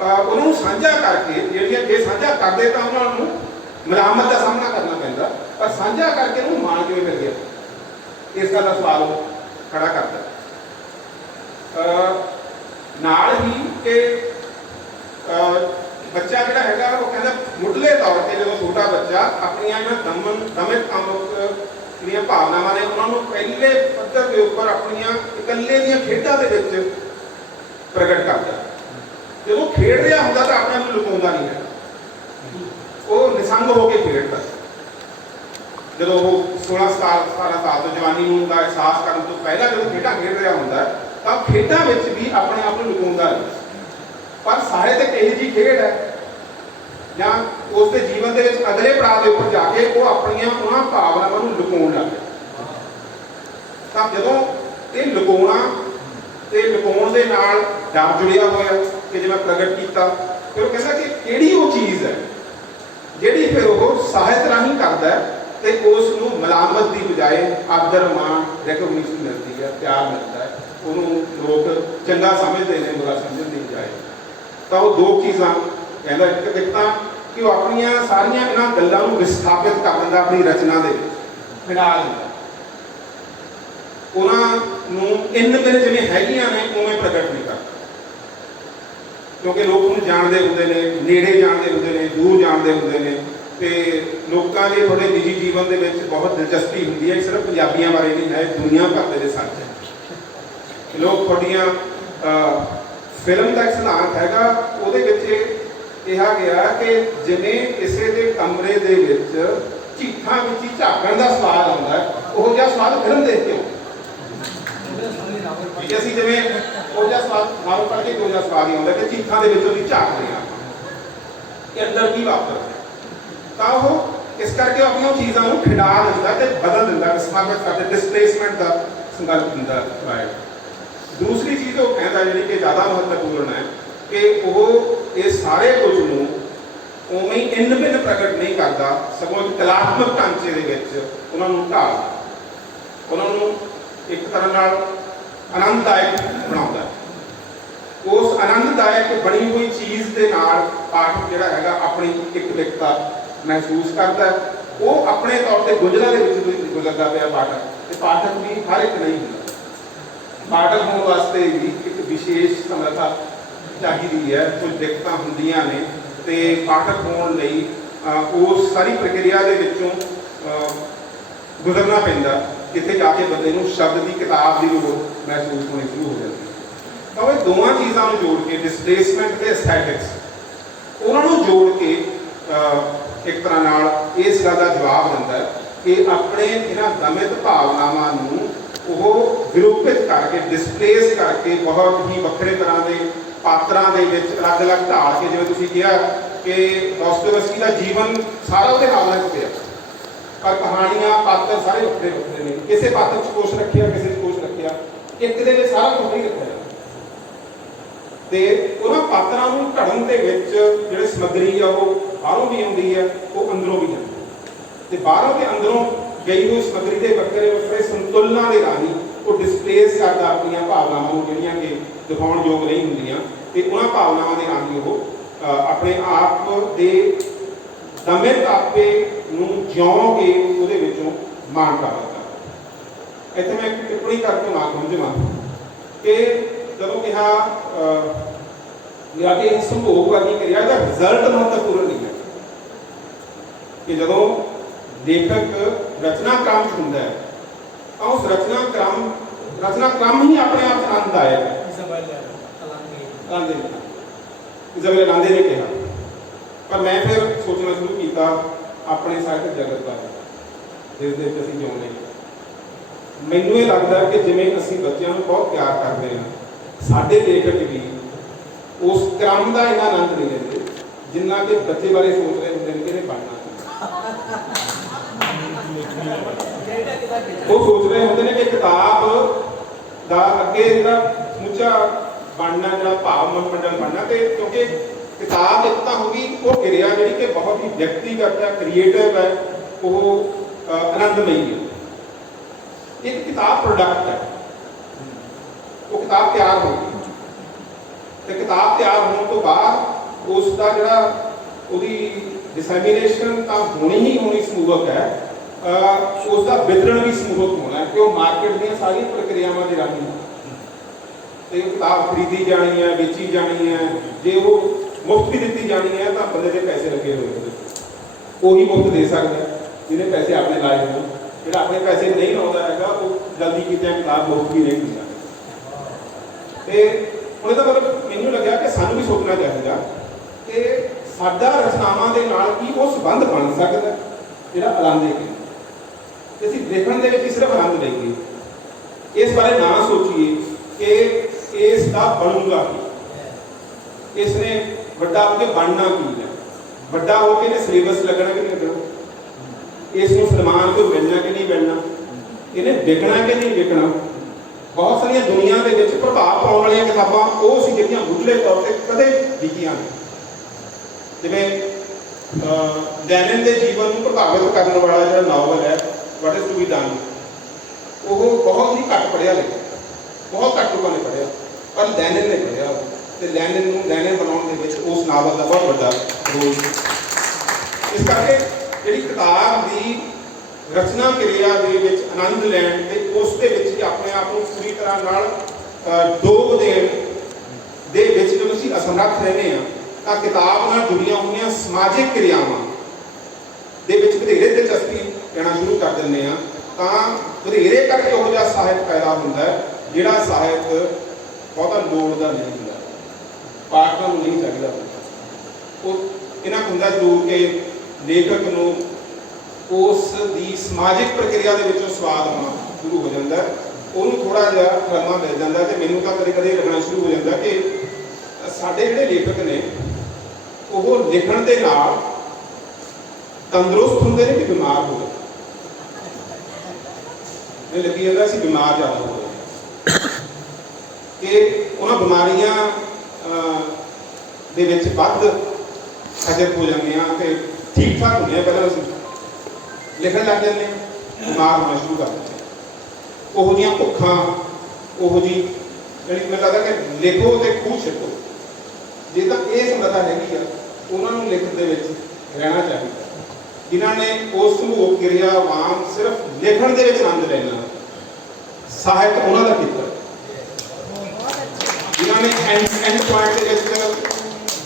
ਉਹਨਾਂ ਨੂੰ ਸਾਂਝਾ ਕਰਕੇ ਜਿਹੜੀਆਂ ਜੇ ਸਾਂਝਾ ਕਰਦੇ ਤਾਂ ਉਹਨਾਂ ਨੂੰ ਮਲਾਮਤ ਦਾ ਸਾਹਮਣਾ ਕਰਨਾ ਪੈਂਦਾ, ਪਰ ਸਾਂਝਾ ਕਰਕੇ ਉਹਨੂੰ ਮਾਣ ਕਿਵੇਂ ਮਿਲ ਗਿਆ, ਇਸ ਗੱਲ ਦਾ ਸਵਾਲ ਉਹ ਖੜਾ ਕਰਦਾ। ਨਾਲ ਹੀ ਕਿ ਬੱਚਾ ਜਿਹੜਾ ਹੈਗਾ ਉਹ ਕਹਿੰਦਾ ਮੁੱਢਲੇ ਤੌਰ ਤੇ ਜਦੋਂ ਛੋਟਾ ਬੱਚਾ ਆਪਣੀਆਂ ਇਹਨਾਂ ਦਮਿਤ ਕਾਮੁਕ ਜਿਹੜੀਆਂ ਭਾਵਨਾਵਾਂ ਨੇ ਉਹਨਾਂ ਨੂੰ ਪਹਿਲੇ ਪੱਧਰ ਦੇ ਉੱਪਰ ਆਪਣੀਆਂ ਇਕੱਲੇ ਦੀਆਂ ਖੇਡਾਂ ਦੇ ਵਿੱਚ ਪ੍ਰਗਟ ਕਰਦਾ। ਜਦੋਂ ਖੇਡ ਰਿਹਾ ਹੁੰਦਾ ਤਾਂ ਆਪਣੇ ਆਪ ਨੂੰ ਲੁਕਾਉਂਦਾ ਨਹੀਂ ਹੈ, ਉਹ ਨਿਸੰਗ ਹੋ ਕੇ ਖੇਡਦਾ। ਜਦੋਂ ਉਹ 16-17 ਸਾਲ ਤੋਂ ਜਵਾਨੀ ਨੂੰ ਦਾ ਅਹਿਸਾਸ ਕਰਨ ਤੋਂ ਪਹਿਲਾਂ ਜਦੋਂ ਖੇਡਾਂ ਖੇਡ ਰਿਹਾ ਹੁੰਦਾ ਤਾਂ ਖੇਡਾਂ ਵਿੱਚ ਵੀ ਆਪਣੇ ਆਪ ਨੂੰ ਲੁਕਾਉਂਦਾ ਨਹੀਂ। ਪਰ ਸਾਹਿਤ ਇੱਕ ਇਹੋ ਜਿਹੀ ਖੇਡ ਹੈ ਜਾਂ ਉਸ ਦੇ ਜੀਵਨ ਦੇ ਵਿੱਚ ਅਗਲੇ ਪੜਾਅ ਦੇ ਉੱਪਰ ਜਾ ਕੇ ਉਹ ਆਪਣੀਆਂ ਉਹਨਾਂ ਭਾਵਨਾਵਾਂ ਨੂੰ ਲੁਕਾਉਣ ਲੱਗ ਪਿਆ। ਤਾਂ ਜਦੋਂ ਇਹ ਲੁਕਾਉਣਾ ਤੇ ਲੁਕਾਉਣ ਦੇ ਨਾਲ ਡਰ ਜੁੜਿਆ ਹੋਇਆ ਕਿ ਜਿਵੇਂ ਪ੍ਰਗਟ ਕੀਤਾ, ਫਿਰ ਉਹ ਕਹਿੰਦਾ ਕਿ ਕਿਹੜੀ ਉਹ ਚੀਜ਼ ਹੈ ਜਿਹੜੀ ਫਿਰ ਉਹ ਸਾਹਿਤ ਰਾਹੀਂ ਕਰਦਾ ਤੇ ਉਸ ਨੂੰ ਮਲਾਮਤ ਦੀ ਬਜਾਏ ਆਦਰ ਮਾਣ ਰੈਕਗਨੀਸ਼ਨ ਮਿਲਦੀ ਹੈ, ਪਿਆਰ ਮਿਲਦਾ ਹੈ, ਉਹਨੂੰ ਲੋਕ ਚੰਗਾ ਸਮਝਦੇ ਨੇ ਬੁਰਾ ਸਮਝਣ ਦੀ ਬਜਾਏ। ਤਾਂ ਉਹ ਦੋ ਚੀਜ਼ਾਂ ਕਹਿੰਦਾ, ਇੱਕ ਤਾਂ ਕਿ ਉਹ ਆਪਣੀਆਂ ਸਾਰੀਆਂ ਇਹਨਾਂ ਗੱਲਾਂ ਨੂੰ ਵਿਸਥਾਪਿਤ ਕਰ ਦਿੰਦਾ ਆਪਣੀ ਰਚਨਾ ਦੇ ਵਿੱਚ, ਖਿਡਾ ਦਿੰਦਾ, ਉਹਨਾਂ ਨੂੰ ਇੰਨ ਬਿਨ ਜਿਵੇਂ ਹੈਗੀਆਂ ਨੇ ਉਵੇਂ ਪ੍ਰਗਟ ਨਹੀਂ ਕਰਦਾ, ਕਿਉਂਕਿ ਲੋਕ ਉਹਨੂੰ ਜਾਣਦੇ ਹੁੰਦੇ ਨੇ, ਨੇੜੇ ਜਾਣਦੇ ਹੁੰਦੇ ਨੇ, ਦੂਰ ਜਾਣਦੇ ਹੁੰਦੇ ਨੇ, ਤੇ ਲੋਕਾਂ ਦੇ ਥੋੜੇ ਨਿੱਜੀ ਜੀਵਨ ਦੇ ਵਿੱਚ ਬਹੁਤ ਦਿਲਚਸਪੀ ਹੁੰਦੀ ਹੈ। ਸਿਰਫ ਪੰਜਾਬੀਆਂ ਬਾਰੇ ਨਹੀਂ ਹੈ, ਦੁਨੀਆ ਭਰ ਦੇ ਸੱਚ ਹੈ। ਲੋਕ ਤੁਹਾਡੀਆਂ ਫਿਲਮ ਦਾ ਇੱਕ ਸਿਧਾਂਤ ਹੈਗਾ, ਉਹਦੇ ਵਿੱਚ ਕਿਹਾ ਗਿਆ ਕਿ ਜਿਵੇਂ ਕਿਸੇ ਦੇ ਕਮਰੇ ਦੇ ਵਿੱਚ ਝੀਠਾਂ ਵਿੱਚ ਹੀ ਝਾਕਣ ਦਾ ਸਵਾਦ ਆਉਂਦਾ ਹੈ, ਉਹ ਜਿਹਾ ਸਵਾਦ ਫਿਲਮ ਦੇਖ ਕੇ ਆਉਂਦਾ। ਅਸੀਂ ਜਿਵੇਂ ਉਹ ਜਿਹਾ ਸਵਾਦ ਨਾਲੋਂ ਪੜ੍ਹ ਕੇ ਉਹ ਜਿਹਾ ਸਵਾਦ ਹੀ ਆਉਂਦਾ ਕਿ ਝੀਠਾਂ ਦੇ ਵਿੱਚੋਂ ਦੀ ਝਾਕ ਰਹੇ ਹਾਂ ਕਿ ਅੰਦਰ ਕੀ ਵਾਪਰਦਾ। ਤਾਂ ਉਹ ਇਸ ਕਰਕੇ ਆਪਣੀਆਂ ਚੀਜ਼ਾਂ ਨੂੰ ਖਿਡਾ ਦਿੰਦਾ ਤੇ ਬਦਲ ਦਿੰਦਾ, ਵਿਸਥਾਪਿਤ ਕਰਦੇ, ਡਿਸਪਲੇਸਮੈਂਟ ਦਾ ਸੰਕਲਪ ਦਿੰਦਾ ਹੈ। ਦੂਸਰੀ ਚੀਜ਼ ਉਹ ਕਹਿੰਦਾ ਜਿਹੜੀ ਕਿ ਜ਼ਿਆਦਾ ਮਹੱਤਵਪੂਰਨ ਹੈ ਕਿ ਉਹ ਇਹ ਸਾਰੇ ਕੁਝ ਨੂੰ ਉਵੇਂ ਹੀ ਇੰਨ ਬਿੰਨ ਪ੍ਰਗਟ ਨਹੀਂ ਕਰਦਾ, ਸਗੋਂ ਇੱਕ ਕਲਾਤਮਕ ਢਾਂਚੇ ਦੇ ਵਿੱਚ ਉਹਨਾਂ ਨੂੰ ਢਾਲਦਾ, ਉਹਨਾਂ ਨੂੰ ਇੱਕ ਤਰ੍ਹਾਂ ਨਾਲ ਆਨੰਦਦਾਇਕ ਬਣਾਉਂਦਾ। ਉਸ ਆਨੰਦਦਾਇਕ ਬਣੀ ਹੋਈ ਚੀਜ਼ ਦੇ ਨਾਲ ਪਾਠਕ ਜਿਹੜਾ ਹੈਗਾ ਆਪਣੀ ਇਕਤਾ ਮਹਿਸੂਸ ਕਰਦਾ। ਉਹ ਆਪਣੇ ਤੌਰ ਤੇ ਗੁੰਝਲਾਂ ਦੇ ਵਿੱਚ ਗੁਜ਼ਰਦਾ ਪਿਆ ਪਾਠਕ, ਤੇ ਪਾਠਕ ਵੀ ਹਰ ਇੱਕ ਨਹੀਂ ਹੁੰਦਾ। ਪਾਠਕ ਹੋਣ ਵਾਸਤੇ ਵੀ ਇੱਕ ਵਿਸ਼ੇਸ਼ ਸਮਰੱਥਾ ਚਾਹੀਦੀ ਹੈ, ਕੁਝ ਦਿੱਕਤਾਂ ਹੁੰਦੀਆਂ ਨੇ, ਤੇ ਪਾਠਕ ਹੋਣ ਲਈ ਉਸ ਸਾਰੀ ਪ੍ਰਕਿਰਿਆ ਦੇ ਵਿੱਚੋਂ ਗੁਜ਼ਰਨਾ ਪੈਂਦਾ, ਕਿਤੇ ਜਾ ਕੇ ਬੰਦੇ ਨੂੰ ਸ਼ਬਦ ਦੀ ਕਿਤਾਬ ਦੀ ਲੋੜ ਮਹਿਸੂਸ ਹੋਣੀ ਸ਼ੁਰੂ ਹੋ ਜਾਂਦੀ ਹੈ। ਤਾਂ ਉਹ ਦੋਵਾਂ ਚੀਜ਼ਾਂ ਨੂੰ ਜੋੜ ਕੇ, ਡਿਸਪਲੇਸਮੈਂਟ ਤੇ ਐਸਥੈਟਿਕਸ, ਉਹਨਾਂ ਨੂੰ ਜੋੜ ਕੇ ਇੱਕ ਤਰ੍ਹਾਂ ਨਾਲ ਇਸ ਗੱਲ ਦਾ ਜਵਾਬ ਦਿੰਦਾ ਕਿ ਆਪਣੇ ਇਹਨਾਂ ਦਮਿਤ ਭਾਵਨਾਵਾਂ ਨੂੰ ਉਹ ਵਿਰੂਪਿਤ ਕਰਕੇ, ਡਿਸਪਲੇਸ ਕਰਕੇ, ਬਹੁਤ ਹੀ ਵੱਖਰੇ ਤਰ੍ਹਾਂ ਦੇ ਪਾਤਰਾਂ ਦੇ ਵਿੱਚ ਅਲੱਗ-ਅਲੱਗ ਢਾਲ ਕੇ, ਜਿਵੇਂ ਤੁਸੀਂ ਕਿਹਾ ਕਿ ਦੋਸਤੋਵਸਕੀ ਦਾ ਜੀਵਨ ਸਾਰਾ ਉਹਦੇ ਨਾਲ ਲੱਗ ਪਿਆ, ਪਰ ਕਹਾਣੀਆਂ, ਪਾਤਰ ਸਾਰੇ ਵੱਖਰੇ ਵੱਖਰੇ ਨੇ। ਕਿਸੇ ਪਾਤਰ 'ਚ ਕੁਛ ਰੱਖਿਆ, ਕਿਸੇ 'ਚ ਕੁਛ ਰੱਖਿਆ, ਇੱਕ ਦੇ ਵਿੱਚ ਸਾਰਾ ਕੁਝ ਨਹੀਂ ਰੱਖਿਆ। ਤੇ ਉਹਨਾਂ ਪਾਤਰਾਂ ਨੂੰ ਘੜਨ ਦੇ ਵਿੱਚ ਜਿਹੜੇ ਸਮੱਗਰੀ ਆ ਉਹ ਬਾਹਰੋਂ ਵੀ ਆਉਂਦੀ ਹੈ, ਉਹ ਅੰਦਰੋਂ ਵੀ ਜਾਂਦੀ ਹੈ, ਤੇ ਬਾਹਰੋਂ ਤੇ ਅੰਦਰੋਂ ਗਈ ਹੋਈ ਸਮੱਗਰੀ ਦੇ ਵੱਖਰੇ ਵੱਖਰੇ ਸੰਤੁਲਨਾਂ ਦੇ ਰਾਹੀਂ ਉਹ ਡਿਸਪਲੇਸ ਕਰਦਾ ਆਪਣੀਆਂ ਭਾਵਨਾਵਾਂ ਨੂੰ, ਜਿਹੜੀਆਂ ਕਿ ਦਿਖਾਉਣ ਯੋਗ ਨਹੀਂ ਹੁੰਦੀਆਂ, ਤੇ ਉਹਨਾਂ ਭਾਵਨਾਵਾਂ ਦੇ ਰਾਹੀਂ ਉਹ ਆਪਣੇ ਆਪ ਦੇ ਦਮਿਤ ਆਪੇ ਨੂੰ ਜਿਉਂ ਕੇ ਉਹਦੇ ਵਿੱਚੋਂ ਮਾਣ ਪ੍ਰਾਪਤ ਕਰਦਾ। ਇੱਥੇ ਮੈਂ ਇੱਕ ਟਿੱਪਣੀ ਕਰਕੇ ਨਾ ਸਮਝਾਂ ਕਿ ਜਦੋਂ ਕਿਹਾ ਜਾਂ ਕਿ ਸੰਭੋਗ ਵਰਗੀ ਕਿਰਿਆ ਦਾ ਰਿਜ਼ਲਟ ਮਹੱਤਵਪੂਰਨ ਨਹੀਂ ਹੈ, ਕਿ ਜਦੋਂ ਲੇਖਕ ਰਚਨਾ ਕ੍ਰਮ 'ਚ ਹੁੰਦਾ ਹੈ ਤਾਂ ਉਸ ਰਚਨਾ ਕ੍ਰਮ ਹੀ ਆਪਣੇ ਆਪ 'ਚ ਆਨੰਦਦਾਇਕ ਹੈ। ਇਜ਼ਾਬੈਲ ਲਾਂਦੇ ਨੇ ਕਿਹਾ, ਪਰ ਮੈਂ ਫਿਰ ਸੋਚਣਾ ਸ਼ੁਰੂ ਕੀਤਾ ਆਪਣੇ ਸਾਹਿਤਕ ਜਗਤ ਬਾਰੇ, ਜਿਸ ਦੇ ਵਿੱਚ ਅਸੀਂ ਜਿਉਂਦੇ ਹਾਂ। ਮੈਨੂੰ ਇਹ ਲੱਗਦਾ ਕਿ ਜਿਵੇਂ ਅਸੀਂ ਬੱਚਿਆਂ ਨੂੰ ਬਹੁਤ ਪਿਆਰ ਕਰਦੇ ਹਾਂ, ਸਾਡੇ ਲੇਖਕ ਵੀ ਉਸ ਕ੍ਰਮ ਦਾ ਇੰਨਾ ਆਨੰਦ ਨਹੀਂ ਲੈਂਦੇ ਜਿੰਨਾ ਕਿ ਬੱਚੇ ਬਾਰੇ ਸੋਚ ਰਹੇ ਹੁੰਦੇ ਨੇ ਕਿ ਇਹਨੇ ਬਣਨਾ। ਉਹ ਸੋਚ ਰਹੇ ਹੁੰਦੇ ਨੇ ਕਿ ਕਿਤਾਬ ਦਾ ਅੱਗੇ ਜਿਹੜਾ ਸਮੁੱਚਾ ਬਣਨਾ, ਜਿਹੜਾ ਭਾਵ ਮੰਡਲ ਬਣਨਾ, ਤੇ ਕਿਉਂਕਿ ਕਿਤਾਬ ਇੱਕ ਤਾਂ ਹੋਗੀ ਉਹ ਕਿਰਿਆ ਜਿਹੜੀ ਕਿ ਬਹੁਤ ਹੀ ਵਿਅਕਤੀਗਤ ਹੈ, ਕ੍ਰੀਏਟਿਵ ਹੈ, ਉਹ ਆਨੰਦਮਈ ਹੈ। ਇੱਕ ਕਿਤਾਬ ਪ੍ਰੋਡਕਟ ਹੈ, ਉਹ ਕਿਤਾਬ ਤਿਆਰ ਹੋ ਗਈ, ਤੇ ਕਿਤਾਬ ਤਿਆਰ ਹੋਣ ਤੋਂ ਬਾਅਦ ਉਸ ਦਾ ਜਿਹੜਾ ਉਹਦੀ ਡਿਸੈਮੀਨੇਸ਼ਨ ਤਾਂ ਹੋਣੀ ਹੀ ਹੋਣੀ ਸਮੂਹਕ ਹੈ, ਉਸ ਦਾ ਵਿਤਰਣ ਵੀ ਸਮੂਹਕ ਹੋਣਾ, ਕਿ ਉਹ ਮਾਰਕੀਟ ਦੀਆਂ ਸਾਰੀਆਂ ਪ੍ਰਕਿਰਿਆਵਾਂ ਦੇ ਰਾਹੀਂ ਤੇ ਕਿਤਾਬ ਖਰੀਦੀ ਜਾਣੀ ਹੈ, ਵੇਚੀ ਜਾਣੀ ਹੈ। ਜੇ ਉਹ ਮੁਫਤ ਵੀ ਦਿੱਤੀ ਜਾਣੀ ਹੈ ਤਾਂ ਬੰਦੇ ਦੇ ਪੈਸੇ ਲੱਗੇ ਹੋਏ ਨੇ, ਉਹੀ ਮੁਫਤ ਦੇ ਸਕਦਾ ਜਿਹਨੇ ਪੈਸੇ ਆਪਣੇ ਲਾਏ ਹੋਣ। ਜਿਹੜਾ ਆਪਣੇ ਪੈਸੇ ਨਹੀਂ ਲਾਉਂਦਾ ਹੈਗਾ ਉਹ ਜਲਦੀ ਕਿਤੇ ਕਿਤਾਬ ਮੁਫਤ ਵੀ ਨਹੀਂ ਦਿੰਦਾ। ਤੇ ਹੁਣ ਇਹਦਾ ਮਤਲਬ ਮੈਨੂੰ ਲੱਗਿਆ ਕਿ ਸਾਨੂੰ ਵੀ ਸੋਚਣਾ ਚਾਹੀਦਾ ਕਿ ਸਾਡਾ ਰਚਨਾਵਾਂ ਦੇ ਨਾਲ ਕੀ ਉਹ ਸੰਬੰਧ ਬਣ ਸਕਦਾ ਜਿਹੜਾ ਆਨੰਦ ਹੈ, ਕਿ ਅਸੀਂ ਦੇਖਣ ਦੇ ਵਿੱਚ ਸਿਰਫ ਆਨੰਦ ਲਈਏ, ਇਸ ਬਾਰੇ ਨਾ ਸੋਚੀਏ ਕਿ ਇਸ ਦਾ ਬਣੂਗਾ ਕੀ, ਇਸ ਨੇ ਵੱਡਾ ਹੋ ਕੇ ਬਣਨਾ ਕੀ ਹੈ। ਵੱਡਾ ਹੋ ਕੇ ਇਹਨੇ ਸਿਲੇਬਸ ਲੱਗਣਾ ਕਿ ਨਹੀਂ ਲੱਗਣਾ, ਇਸ ਨੂੰ ਸਨਮਾਨ ਕੋਈ ਮਿਲਣਾ ਕਿ ਨਹੀਂ ਮਿਲਣਾ, ਇਹਨੇ ਵਿਕਣਾ ਕਿ ਨਹੀਂ ਵਿਕਣਾ। ਬਹੁਤ ਸਾਰੀਆਂ ਦੁਨੀਆ ਦੇ ਵਿੱਚ ਪ੍ਰਭਾਵ ਪਾਉਣ ਵਾਲੀਆਂ ਕਿਤਾਬਾਂ ਉਹ ਸੀ ਜਿਹੜੀਆਂ ਮੁੱਢਲੇ ਤੌਰ ਤੇ ਕਦੇ ਵਿਕੀਆਂ ਨੇ। ਜਿਵੇਂ ਲੈਨਿਨ ਦੇ ਜੀਵਨ ਨੂੰ ਪ੍ਰਭਾਵਿਤ ਕਰਨ ਵਾਲਾ ਜਿਹੜਾ ਨਾਵਲ ਹੈ what is to be done, ਉਹ ਬਹੁਤ ਹੀ ਘੱਟ ਪੜ੍ਹਿਆ ਲਿਖਿਆ, ਬਹੁਤ ਘੱਟ ਲੋਕਾਂ ਨੇ ਪੜ੍ਹਿਆ, ਪਰ ਲੈਨਿਨ ਨੇ ਪੜ੍ਹਿਆ ਤੇ ਲੈਨਿਨ ਨੂੰ ਲੈਨਿਨ ਬਣਾਉਣ ਦੇ ਵਿੱਚ ਉਸ ਨਾਵਲ ਦਾ ਬਹੁਤ ਵੱਡਾ ਰੋਲ ਸੀ। ਇਸ ਕਰਕੇ ਜਿਹੜੀ ਕਿਤਾਬ ਦੀ ਰਚਨਾ ਕਿਰਿਆ ਦੇ ਵਿੱਚ ਆਨੰਦ ਲੈਣ ਤੇ ਉਸ ਦੇ ਵਿੱਚ ਹੀ ਆਪਣੇ ਆਪ ਨੂੰ ਪੂਰੀ ਤਰ੍ਹਾਂ ਨਾਲ ਡੋਬ ਦੇਣ ਦੇ ਵਿੱਚ ਜਦੋਂ ਅਸੀਂ ਅਸਮਰੱਥ ਰਹਿੰਦੇ ਹਾਂ ਤਾਂ ਕਿਤਾਬ ਨਾਲ ਜੁੜੀਆਂ ਹੋਈਆਂ ਸਮਾਜਿਕ ਕਿਰਿਆਵਾਂ ਦੇ ਵਿੱਚ ਵਧੇਰੇ ਦਿਲਚਸਪੀ ਲੈਣਾ ਸ਼ੁਰੂ ਕਰ ਦਿੰਦੇ ਹਾਂ, ਤਾਂ ਵਧੇਰੇ ਕਰਕੇ ਉਹੋ ਜਿਹਾ ਸਾਹਿਤ ਪੈਦਾ ਹੁੰਦਾ ਹੈ ਜਿਹੜਾ ਸਾਹਿਤ ਬਹੁਤਾ ਲੋੜ ਦਾ ਨਹੀਂ ਹੁੰਦਾ, ਪਾਠਕਾਂ ਨੂੰ ਨਹੀਂ ਚਾਹੀਦਾ। ਉਹ ਇਹਨਾਂ ਹੁੰਦਾ ਜ਼ਰੂਰ ਕਿ ਲੇਖਕ ਨੂੰ ਉਸ ਦੀ ਸਮਾਜਿਕ ਪ੍ਰਕਿਰਿਆ ਦੇ ਵਿੱਚੋਂ ਸਵਾਦ ਆਉਣਾ ਸ਼ੁਰੂ ਹੋ ਜਾਂਦਾ, ਉਹਨੂੰ ਥੋੜਾ ਜਿਹਾ ਰਮਾ ਮਿਲ ਜਾਂਦਾ। ਤੇ ਮੈਨੂੰ ਤਾਂ ਕਦੇ ਕਦੇ ਲੱਗਣਾ ਸ਼ੁਰੂ ਹੋ ਜਾਂਦਾ ਕਿ ਸਾਡੇ ਜਿਹੜੇ ਲੇਖਕ ਨੇ ਉਹ ਲਿਖਣ ਦੇ ਨਾਲ ਤੰਦਰੁਸਤ ਹੁੰਦੇ ਨੇ ਕਿ ਬਿਮਾਰ ਹੋ ਗਏ। ਮੈਨੂੰ ਲੱਗੀ ਜਾਂਦਾ ਅਸੀਂ ਬਿਮਾਰ ਜ਼ਿਆਦਾ ਹੋ ਗਏ ਕਿ ਉਹਨਾਂ ਬਿਮਾਰੀਆਂ ਦੇ ਵਿੱਚ ਵੱਧ ਹਾਜ਼ਰ ਹੋ ਜਾਂਦੇ ਹਾਂ ਤੇ ਠੀਕ ਠਾਕ ਹੁੰਦੇ ਹਾਂ, ਪਹਿਲਾਂ ਅਸੀਂ ਲਿਖਣ ਲੱਗ ਜਾਂਦੇ ਹਾਂ, ਬਿਮਾਰ ਹੋਣਾ ਸ਼ੁਰੂ ਕਰ ਦਿੰਦੇ ਹਾਂ। ਉਹੋ ਜਿਹੀਆਂ ਭੁੱਖਾਂ, ਉਹੋ ਜਿਹੀ ਜਿਹੜੀ ਮੈਨੂੰ ਲੱਗਦਾ ਕਿ ਲਿਖੋ ਤੇ ਖੂਹ ਛੱਡੋ, ਜੇ ਤਾਂ ਇਹ ਸਮਰੱਥਾ ਹੈਗੀ ਆ ਉਹਨਾਂ ਨੂੰ ਲਿਖਣ ਦੇ ਵਿੱਚ ਰਹਿਣਾ ਚਾਹੀਦਾ, ਜਿਨ੍ਹਾਂ ਨੇ ਉਸ ਸਮੂਹ ਕਿਰਿਆ ਵਾਂਗ ਸਿਰਫ ਲਿਖਣ ਦੇ ਵਿੱਚ ਆਨੰਦ ਲੈਣਾ। ਸਾਹਿਤ ਉਹਨਾਂ ਦਾ ਕੀਤਾ ਜਿਨ੍ਹਾਂ ਨੇ ਐਂਡ ਪੁਆਇੰਟ ਦੇ ਵਿੱਚ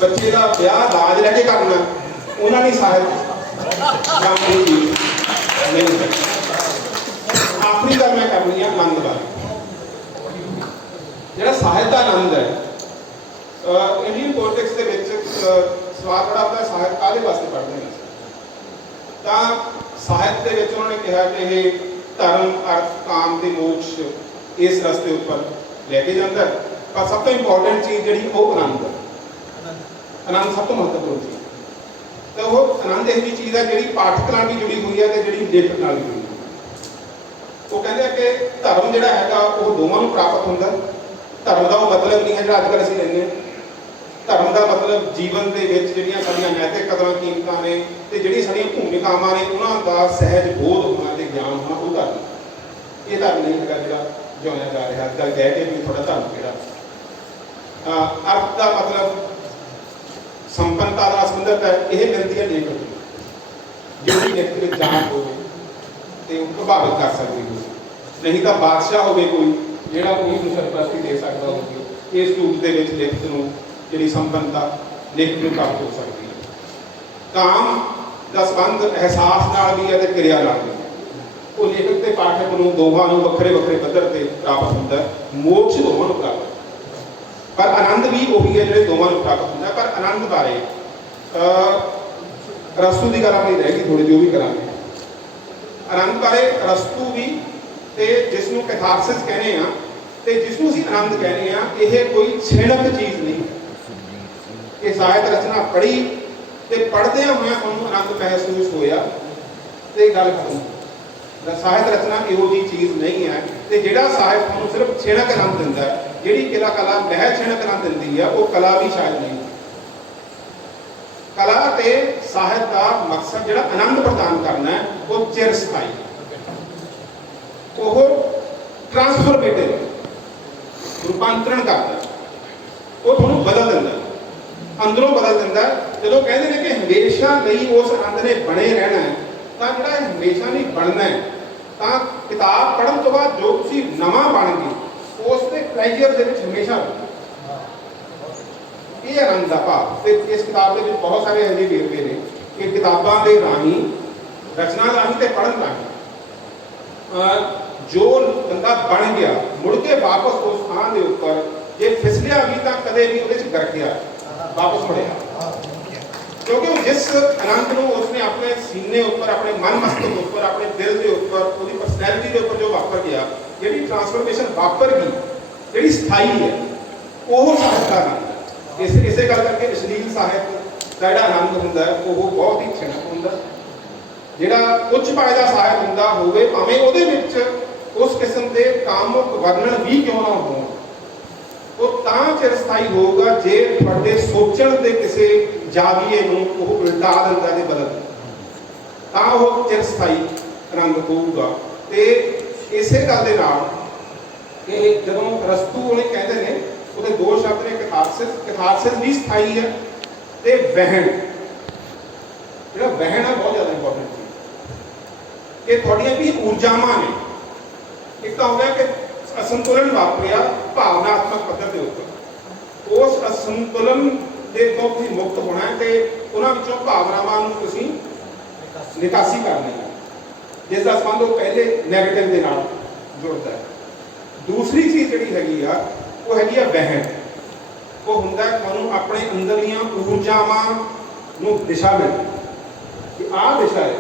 ਬੱਚੇ ਦਾ ਵਿਆਹ ਦਾਜ ਲੈ ਕੇ ਕਰਨਾ, ਉਹਨਾਂ ਨੇ ਸਾਹਿਤ ਜਾਂ ਕੋਈ ਚੀਜ਼ ਨਹੀਂ ਕਰਨੀ। ਆਖਰੀ ਗੱਲ ਮੈਂ ਕਰਨੀ ਆ ਆਨੰਦ ਬਾਰੇ। ਜਿਹੜਾ ਸਾਹਿਤ ਦਾ ਆਨੰਦ ਹੈ, ਇੰਡੀਅਨ ਪੋਲਿਟਿਕਸ ਦੇ ਵਿੱਚ ਸਵਾਲ ਬੜਾ ਆਉਂਦਾ ਸਾਹਿਤ ਕਾਹਦੇ ਵਾਸਤੇ ਪੜ੍ਹਦੇ ਨੇ, ਤਾਂ ਸਾਹਿਤ ਦੇ ਵਿੱਚ ਉਹਨਾਂ ਨੇ ਕਿਹਾ ਕਿ ਇਹ ਧਰਮ, ਅਰਥ, ਕਾਮ ਤੇ ਮੋਕਸ਼ ਇਸ ਰਸਤੇ ਉੱਪਰ ਲੈ ਕੇ ਜਾਂਦਾ, ਪਰ ਸਭ ਤੋਂ ਇੰਪੋਰਟੈਂਟ ਚੀਜ਼ ਜਿਹੜੀ ਉਹ ਆਨੰਦ ਹੈ। ਆਨੰਦ ਸਭ ਤੋਂ ਮਹੱਤਵਪੂਰਨ ਚੀਜ਼, ਤੇ ਉਹ ਆਨੰਦ ਇਹ ਜਿਹੀ ਚੀਜ਼ ਹੈ ਜਿਹੜੀ ਪਾਠਕ ਨਾਲ ਵੀ ਜੁੜੀ ਹੋਈ ਹੈ ਤੇ ਜਿਹੜੀ ਲੇਖਕ ਨਾਲ ਵੀ ਜੁੜੀ ਹੋਈ ਹੈ। ਉਹ ਕਹਿੰਦੇ ਆ ਕਿ ਧਰਮ ਜਿਹੜਾ ਹੈਗਾ ਉਹ ਦੋਵਾਂ ਨੂੰ ਪ੍ਰਾਪਤ ਹੁੰਦਾ। ਧਰਮ ਦਾ ਉਹ ਮਤਲਬ ਨਹੀਂ ਹੈ ਜਿਹੜਾ ਅੱਜ ਕੱਲ੍ਹ ਅਸੀਂ ਲੈਂਦੇ ਹਾਂ। ਧਰਮ ਦਾ ਮਤਲਬ ਜੀਵਨ ਦੇ ਵਿੱਚ ਜਿਹੜੀਆਂ ਸਾਡੀਆਂ ਨੈਤਿਕ ਕਦਰਾਂ ਕੀਮਤਾਂ ਨੇ ਤੇ ਜਿਹੜੀਆਂ ਸਾਡੀਆਂ ਭੂਮਿਕਾਵਾਂ ਨੇ ਉਹਨਾਂ ਦਾ ਸਹਿਜ ਬੋਧ ਹੋਣਾ ਤੇ ਗਿਆਨ ਹੋਣਾ, ਉਹ ਧਰਮ। ਇਹ ਧਰਮ ਨਹੀਂ ਹੈਗਾ ਜਿਹੜਾ ਜਿਉਣਾ ਜਾ ਰਿਹਾ ਅੱਜ ਕੱਲ੍ਹ ਕਹਿ ਕੇ ਵੀ ਤੁਹਾਡਾ ਧਰਮ ਕਿਹੜਾ। ਅਰਥ ਦਾ ਮਤਲਬ ਸੰਪੰਨਤਾ ਨਾਲ ਸੰਬੰਧਿਤ ਹੈ। ਇਹ ਮਿਲਦੀ ਹੈ ਲੇਖਕ ਨੂੰ, ਜਿਹੜੀ ਲਿਖਤ ਵਿੱਚ ਜਾਣ ਹੋਵੇ ਤੇ ਉਹ ਪ੍ਰਭਾਵਿਤ ਕਰ ਸਕਦੀ ਹੋਵੇ। ਨਹੀਂ ਤਾਂ ਬਾਦਸ਼ਾਹ ਹੋਵੇ ਕੋਈ ਜਿਹੜਾ ਕੋਈ ਨੂੰ ਸਰਪ੍ਰਸਤੀ ਦੇ ਸਕਦਾ ਹੋਵੇ। ਇਸ ਰੂਪ ਦੇ ਵਿੱਚ ਲਿਖਤ ਨੂੰ ਜਿਹੜੀ ਸੰਪੰਨਤਾ ਲਿਖਤ ਨੂੰ ਪ੍ਰਾਪਤ ਹੋ ਸਕਦੀ ਹੈ। ਕਾਮ ਦਾ ਸੰਬੰਧ ਅਹਿਸਾਸ ਨਾਲ ਵੀ ਹੈ ਤੇ ਕਿਰਿਆ ਨਾਲ ਵੀ। ਉਹ ਲੇਖਕ ਤੇ ਪਾਠਕ ਨੂੰ ਦੋਵਾਂ ਨੂੰ ਵੱਖਰੇ ਵੱਖਰੇ ਪੱਧਰ ਤੇ ਪ੍ਰਾਪਤ ਹੁੰਦਾ। ਮੋਕਸ਼ ਦੋਵਾਂ ਨੂੰ ਪ੍ਰਾਪਤ, ਪਰ ਆਨੰਦ ਵੀ ਉਹੀ ਹੈ ਜਿਹੜੇ ਦੋਵਾਂ ਨੂੰ ਪ੍ਰਾਪਤ ਹੁੰਦਾ। ਪਰ ਆਨੰਦ ਬਾਰੇ ਰਸਤੂ ਦੀ ਗੱਲ ਆਪਣੀ ਰਹਿ ਗਈ ਥੋੜੀ ਜਿਹੀ, ਉਹ ਵੀ ਕਰਾਂਗੇ। ਆਨੰਦ ਬਾਰੇ ਰਸਤੂ ਵੀ ਤੇ ਜਿਸ ਨੂੰ ਕੈਥਾਰਸਿਸ ਕਹਿੰਦੇ ਆ ਤੇ ਜਿਸ ਨੂੰ ਅਸੀਂ ਆਨੰਦ ਕਹਿੰਦੇ ਆ, ਇਹ ਕੋਈ ਛੇੜਕ ਚੀਜ਼ ਨਹੀਂ। ਇਹ ਸਾਹਿਤ ਰਚਨਾ ਪੜ੍ਹੀ ਤੇ ਪੜ੍ਹਦਿਆਂ ਹੋਇਆਂ ਤੁਹਾਨੂੰ ਆਨੰਦ ਮਹਿਸੂਸ ਹੋਇਆ ਤੇ ਗੱਲ ਖਤਮ। ਸਾਹਿਤ ਰਚਨਾ ਇਹੋ ਜਿਹੀ ਚੀਜ਼ ਨਹੀਂ ਹੈ ਤੇ ਜਿਹੜਾ ਸਾਹਿਤ ਤੁਹਾਨੂੰ ਸਿਰਫ ਛੇੜਕ ਆਨੰਦ ਦਿੰਦਾ ਹੈ, ਜਿਹੜੀ ਕਲਾ ਮਹਿਜ ਛੇੜਕ ਆਨੰਦ ਦਿੰਦੀ ਹੈ, ਉਹ ਕਲਾ ਵੀ ਸ਼ਾਇਦ ਨਹੀਂ। ਕਲਾ ਤੇ ਸਾਹਿਤ ਦਾ ਮਕਸਦ ਜਿਹੜਾ ਆਨੰਦ ਪ੍ਰਦਾਨ ਕਰਨਾ ਹੈ, ਉਹ ਚਿਰ ਸਥਾਈ, ਉਹ ਟ੍ਰਾਂਸਫਰਮੇਟਿਵ, ਰੂਪਾਂਤਰਣ ਕਰਦਾ, ਉਹ ਤੁਹਾਨੂੰ ਬਦਲ ਦਿੰਦਾ, ਅੰਦਰੋਂ ਬਦਲ ਦਿੰਦਾ। ਜਦੋਂ ਕਹਿੰਦੇ ਨੇ ਕਿ ਹਮੇਸ਼ਾ ਲਈ ਉਸ ਆਨੰਦ ਨੇ ਬਣੇ ਰਹਿਣਾ ਹੈ, ਤਾਂ ਜਿਹੜਾ ਹਮੇਸ਼ਾ ਨਹੀਂ ਬਣਨਾ ਹੈ, ਤਾਂ ਕਿਤਾਬ ਪੜ੍ਹਨ ਤੋਂ ਬਾਅਦ ਜੋ ਤੁਸੀਂ ਨਵਾਂ ਬਣ ਗਏ ਉਸ ਦੇ ਪਲੈਜਰ ਦੇ ਵਿੱਚ ਹਮੇਸ਼ਾ ਇਹ ਆਨੰਦ ਦਾ ਭਾਵ। ਤੇ ਇਸ ਕਿਤਾਬ ਦੇ ਵਿੱਚ ਬਹੁਤ ਸਾਰੇ ਇਹੋ ਜਿਹੇ ਵੇਰਵੇ ਨੇ ਕਿ ਕਿਤਾਬਾਂ ਦੇ ਰਾਹੀਂ, ਰਚਨਾ ਰਾਹੀਂ ਤੇ ਪੜ੍ਹਨ ਰਾਹੀਂ ਜੋ ਬੰਦਾ ਬਣ ਗਿਆ ਮੁੜ ਕੇ ਵਾਪਸ ਉਸ ਥਾਂ ਦੇ ਉੱਪਰ ਜੇ ਫਿਸਲਿਆ ਵੀ ਤਾਂ ਕਦੇ ਵੀ ਉਹਦੇ 'ਚ ਗਰਕਿਆ ਵਾਪਸ ਮੁੜਿਆ, ਕਿਉਂਕਿ ਉਹ ਜਿਸ ਆਨੰਦ ਨੂੰ ਉਸਨੇ ਆਪਣੇ ਸੀਨੇ ਉੱਪਰ, ਆਪਣੇ ਮਨ ਮਸਤਕ ਉੱਪਰ, ਆਪਣੇ ਦਿਲ ਦੇ ਉੱਪਰ, ਉਹਦੀ ਪਰਸਨੈਲਿਟੀ ਦੇ ਉੱਪਰ ਜੋ ਵਾਪਰ ਗਿਆ, ਜਿਹੜੀ ਟ੍ਰਾਂਸਫਰਮੇਸ਼ਨ ਵਾਪਰ ਗਈ, ਜਿਹੜੀ ਸਥਾਈ ਹੈ, ਉਹ ਸਾਹਿਤ ਦਾ ਆਨੰਦ ਹੈ। ਇਸੇ ਗੱਲ ਕਰਕੇ ਅਸ਼ਲੀਲ ਸਾਹਿਤ ਤਾਂ ਜਿਹੜਾ ਆਨੰਦ ਹੁੰਦਾ ਉਹ ਬਹੁਤ ਹੀ ਛਿਣਕ ਹੁੰਦਾ। ਜਿਹੜਾ ਉੱਚ ਪਾਏ ਦਾ ਸਾਹਿਤ ਹੁੰਦਾ ਹੋਵੇ ਭਾਵੇਂ ਉਹਦੇ ਵਿੱਚ ਉਸ ਕਿਸਮ ਦੇ ਕਾਮੁਕ ਵਰਣਨ ਵੀ ਕਿਉਂ ਨਾ ਹੋਣ, ਉਹ ਤਾਂ ਚਿਰਸਥਾਈ ਹੋਊਗਾ ਜੇ ਤੁਹਾਡੇ ਸੋਚਣ ਦੇ ਕਿਸੇ ਜਾਵੀਏ ਨੂੰ ਉਹ ਉਲਟਾ ਦਿੰਦਾ ਤੇ ਬਦਲ, ਤਾਂ ਉਹ ਚਿਰਸਥਾਈ ਆਨੰਦ ਹੋਊਗਾ। ਤੇ ਇਸੇ ਗੱਲ ਦੇ ਨਾਲ ਕਿ ਜਦੋਂ ਅਰਸਤੂ ਉਹਨੇ ਕਹਿੰਦੇ ਨੇ, ਉਹਦੇ ਦੋ ਸ਼ਬਦ ਨੇ, ਕਥਾਰਸਿਸ ਵੀ ਸਥਾਈ ਹੈ ਤੇ ਵਹਿਣ। ਜਿਹੜਾ ਵਹਿਣ ਹੈ ਬਹੁਤ ਜ਼ਿਆਦਾ ਇੰਪੋਰਟੈਂਟ ਚੀਜ਼। ਇਹ ਤੁਹਾਡੀਆਂ ਵੀ ਊਰਜਾਵਾਂ ਨੇ। ਇੱਕ ਤਾਂ ਹੋ ਗਿਆ ਕਿ ਅਸੰਤੁਲਨ ਵਾਪਰਿਆ ਭਾਵਨਾਤਮਕ ਪੱਧਰ ਦੇ ਉੱਪਰ, ਉਸ ਅਸੰਤੁਲਨ ਦੇ ਤੋਂ ਤੁਸੀਂ ਮੁਕਤ ਹੋਣਾ ਹੈ ਤੇ ਉਹਨਾਂ ਵਿੱਚੋਂ ਭਾਵਨਾਵਾਂ ਨੂੰ ਤੁਸੀਂ ਨਿਕਾਸੀ ਕਰਨੀ ਹੈ, ਜਿਸ ਦਾ ਸੰਬੰਧ ਉਹ ਪਹਿਲੇ ਨੈਗੇਟਿਵ ਦੇ ਨਾਲ ਜੁੜਦਾ ਹੈ। ਦੂਸਰੀ ਚੀਜ਼ ਜਿਹੜੀ ਹੈਗੀ ਆ ਉਹ ਹੈਗੀ ਆ ਵਹਿਣ। ਉਹ ਹੁੰਦਾ ਤੁਹਾਨੂੰ ਆਪਣੇ ਅੰਦਰਲੀਆਂ ਊਰਜਾਵਾਂ ਨੂੰ ਦਿਸ਼ਾ ਮਿਲਦੀ ਕਿ ਆਹ ਦਿਸ਼ਾ ਹੈ,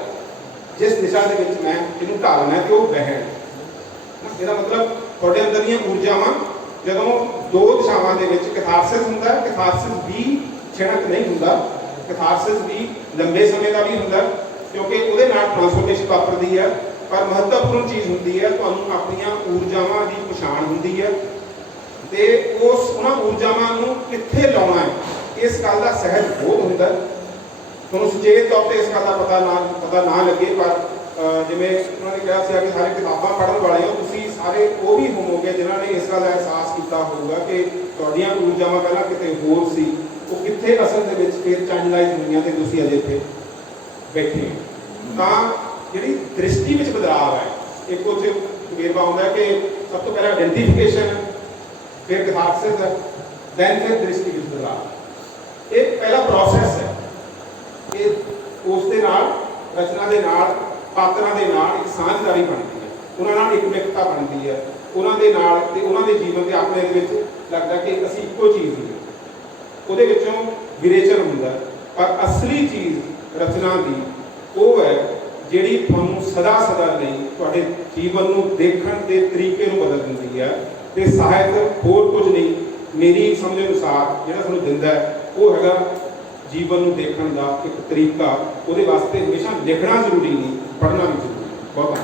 ਜਿਸ ਦਿਸ਼ਾ ਦੇ ਵਿੱਚ ਮੈਂ ਇਹਨੂੰ ਢਾਲਣਾ ਹੈ, ਤੇ ਉਹ ਵਹਿਣ। ਇਹਦਾ ਮਤਲਬ ਤੁਹਾਡੇ ਅੰਦਰਲੀਆਂ ਊਰਜਾਵਾਂ ਜਦੋਂ ਦੋ ਦਿਸ਼ਾਵਾਂ ਦੇ ਵਿੱਚ ਕਥਾਰਸਿਸ ਹੁੰਦਾ ਹੈ, ਕਥਾਰਸਿਸ ਵੀ ਛਿਣਕ ਨਹੀਂ ਹੁੰਦਾ, ਕਥਾਰਸਿਸ ਵੀ ਲੰਬੇ ਸਮੇਂ ਦਾ ਵੀ ਹੁੰਦਾ ਕਿਉਂਕਿ ਉਹਦੇ ਨਾਲ ਟ੍ਰਾਂਸਫੋਰਮੇਸ਼ਨ ਵਾਪਰਦੀ ਹੈ। ਪਰ ਮਹੱਤਵਪੂਰਨ ਚੀਜ਼ ਹੁੰਦੀ ਹੈ ਤੁਹਾਨੂੰ ਆਪਣੀਆਂ ਊਰਜਾਵਾਂ ਦੀ ਪਛਾਣ ਹੁੰਦੀ ਹੈ ਤੇ ਉਹਨਾਂ ਊਰਜਾਵਾਂ ਨੂੰ ਕਿੱਥੇ ਲਾਉਣਾ ਹੈ, ਇਸ ਗੱਲ ਦਾ ਸਹਿਜ ਬੋਧ ਹੁੰਦਾ। ਤੁਹਾਨੂੰ ਸੁਚੇਤ ਤੌਰ ਤੇ ਇਸ ਗੱਲ ਦਾ ਪਤਾ ਨਾ ਲੱਗੇ, ਪਰ ਜਿਵੇਂ ਉਹਨਾਂ ਨੇ ਕਿਹਾ ਸੀ ਕਿ ਸਾਰੇ ਕਿਤਾਬਾਂ ਪੜ੍ਹਨ ਵਾਲੇ ਹੋ ਤੁਸੀਂ, ਸਾਰੇ ਉਹ ਵੀ ਹੋਵੋਗੇ ਜਿਨ੍ਹਾਂ ਨੇ ਇਸ ਗੱਲ ਦਾ ਅਹਿਸਾਸ ਕੀਤਾ ਹੋਊਗਾ ਕਿ ਤੁਹਾਡੀਆਂ ਊਰਜਾਵਾਂ ਪਹਿਲਾਂ ਕਿਤੇ ਹੋਰ ਸੀ, ਉਹ ਕਿੱਥੇ ਅਸਲ ਦੇ ਵਿੱਚ ਫਿਰ ਚੈਨਲਾਈਜ਼ ਹੋਈਆਂ ਤੇ ਤੁਸੀਂ ਅਜੇ ਇੱਥੇ ਬੈਠੇ। ਤਾਂ ਜਿਹੜੀ ਦ੍ਰਿਸ਼ਟੀ ਵਿੱਚ ਬਦਲਾਅ ਹੈ, ਇੱਕ ਉਹ 'ਚ ਵੇਰਵਾ ਹੁੰਦਾ ਕਿ ਸਭ ਤੋਂ ਪਹਿਲਾਂ ਆਇਡੈਂਟੀਫਿਕੇਸ਼ਨ, ਫਿਰ ਕਥਾਰਸਿਸ ਹੈ, ਦੈਨ ਫਿਰ ਦ੍ਰਿਸ਼ਟੀ ਵਿੱਚ ਬਦਲਾਅ। ਇਹ ਪਹਿਲਾ ਪ੍ਰੋਸੈਸ ਹੈ। ਇਹ ਉਸ ਦੇ ਨਾਲ, ਰਚਨਾ ਦੇ ਨਾਲ, ਪਾਤਰਾਂ ਦੇ ਨਾਲ ਇੱਕ ਸਾਂਝਦਾਰੀ ਬਣਦੀ ਹੈ, ਉਹਨਾਂ ਨਾਲ ਇਕਮਿਕਤਾ ਬਣਦੀ ਹੈ, ਉਹਨਾਂ ਦੇ ਨਾਲ ਤੇ ਉਹਨਾਂ ਦੇ ਜੀਵਨ ਦੇ ਆਪਣੇ ਦੇ ਵਿੱਚ ਲੱਗਦਾ ਕਿ ਅਸੀਂ ਇੱਕੋ ਚੀਜ਼ ਹੀ, ਉਹਦੇ ਵਿੱਚੋਂ ਵਿਰੇਚਨ ਹੁੰਦਾ। ਪਰ ਅਸਲੀ ਚੀਜ਼ ਰਚਨਾ ਦੀ ਉਹ ਹੈ ਜਿਹੜੀ ਤੁਹਾਨੂੰ ਸਦਾ ਲਈ ਤੁਹਾਡੇ ਜੀਵਨ ਨੂੰ ਦੇਖਣ ਦੇ ਤਰੀਕੇ ਨੂੰ ਬਦਲ ਦਿੰਦੀ ਹੈ। ਤੇ ਸਾਹਿਤ ਹੋਰ ਕੁਝ ਨਹੀਂ, ਮੇਰੀ ਸਮਝ ਅਨੁਸਾਰ ਜਿਹੜਾ ਤੁਹਾਨੂੰ ਦਿੰਦਾ ਉਹ ਹੈਗਾ ਜੀਵਨ ਨੂੰ ਦੇਖਣ ਦਾ ਇੱਕ ਤਰੀਕਾ। ਉਹਦੇ ਵਾਸਤੇ ਹਮੇਸ਼ਾ ਲਿਖਣਾ ਜ਼ਰੂਰੀ ਨਹੀਂ, ਪੜ੍ਹਨਾ ਵੀ ਜ਼ਰੂਰੀ। ਬਹੁਤ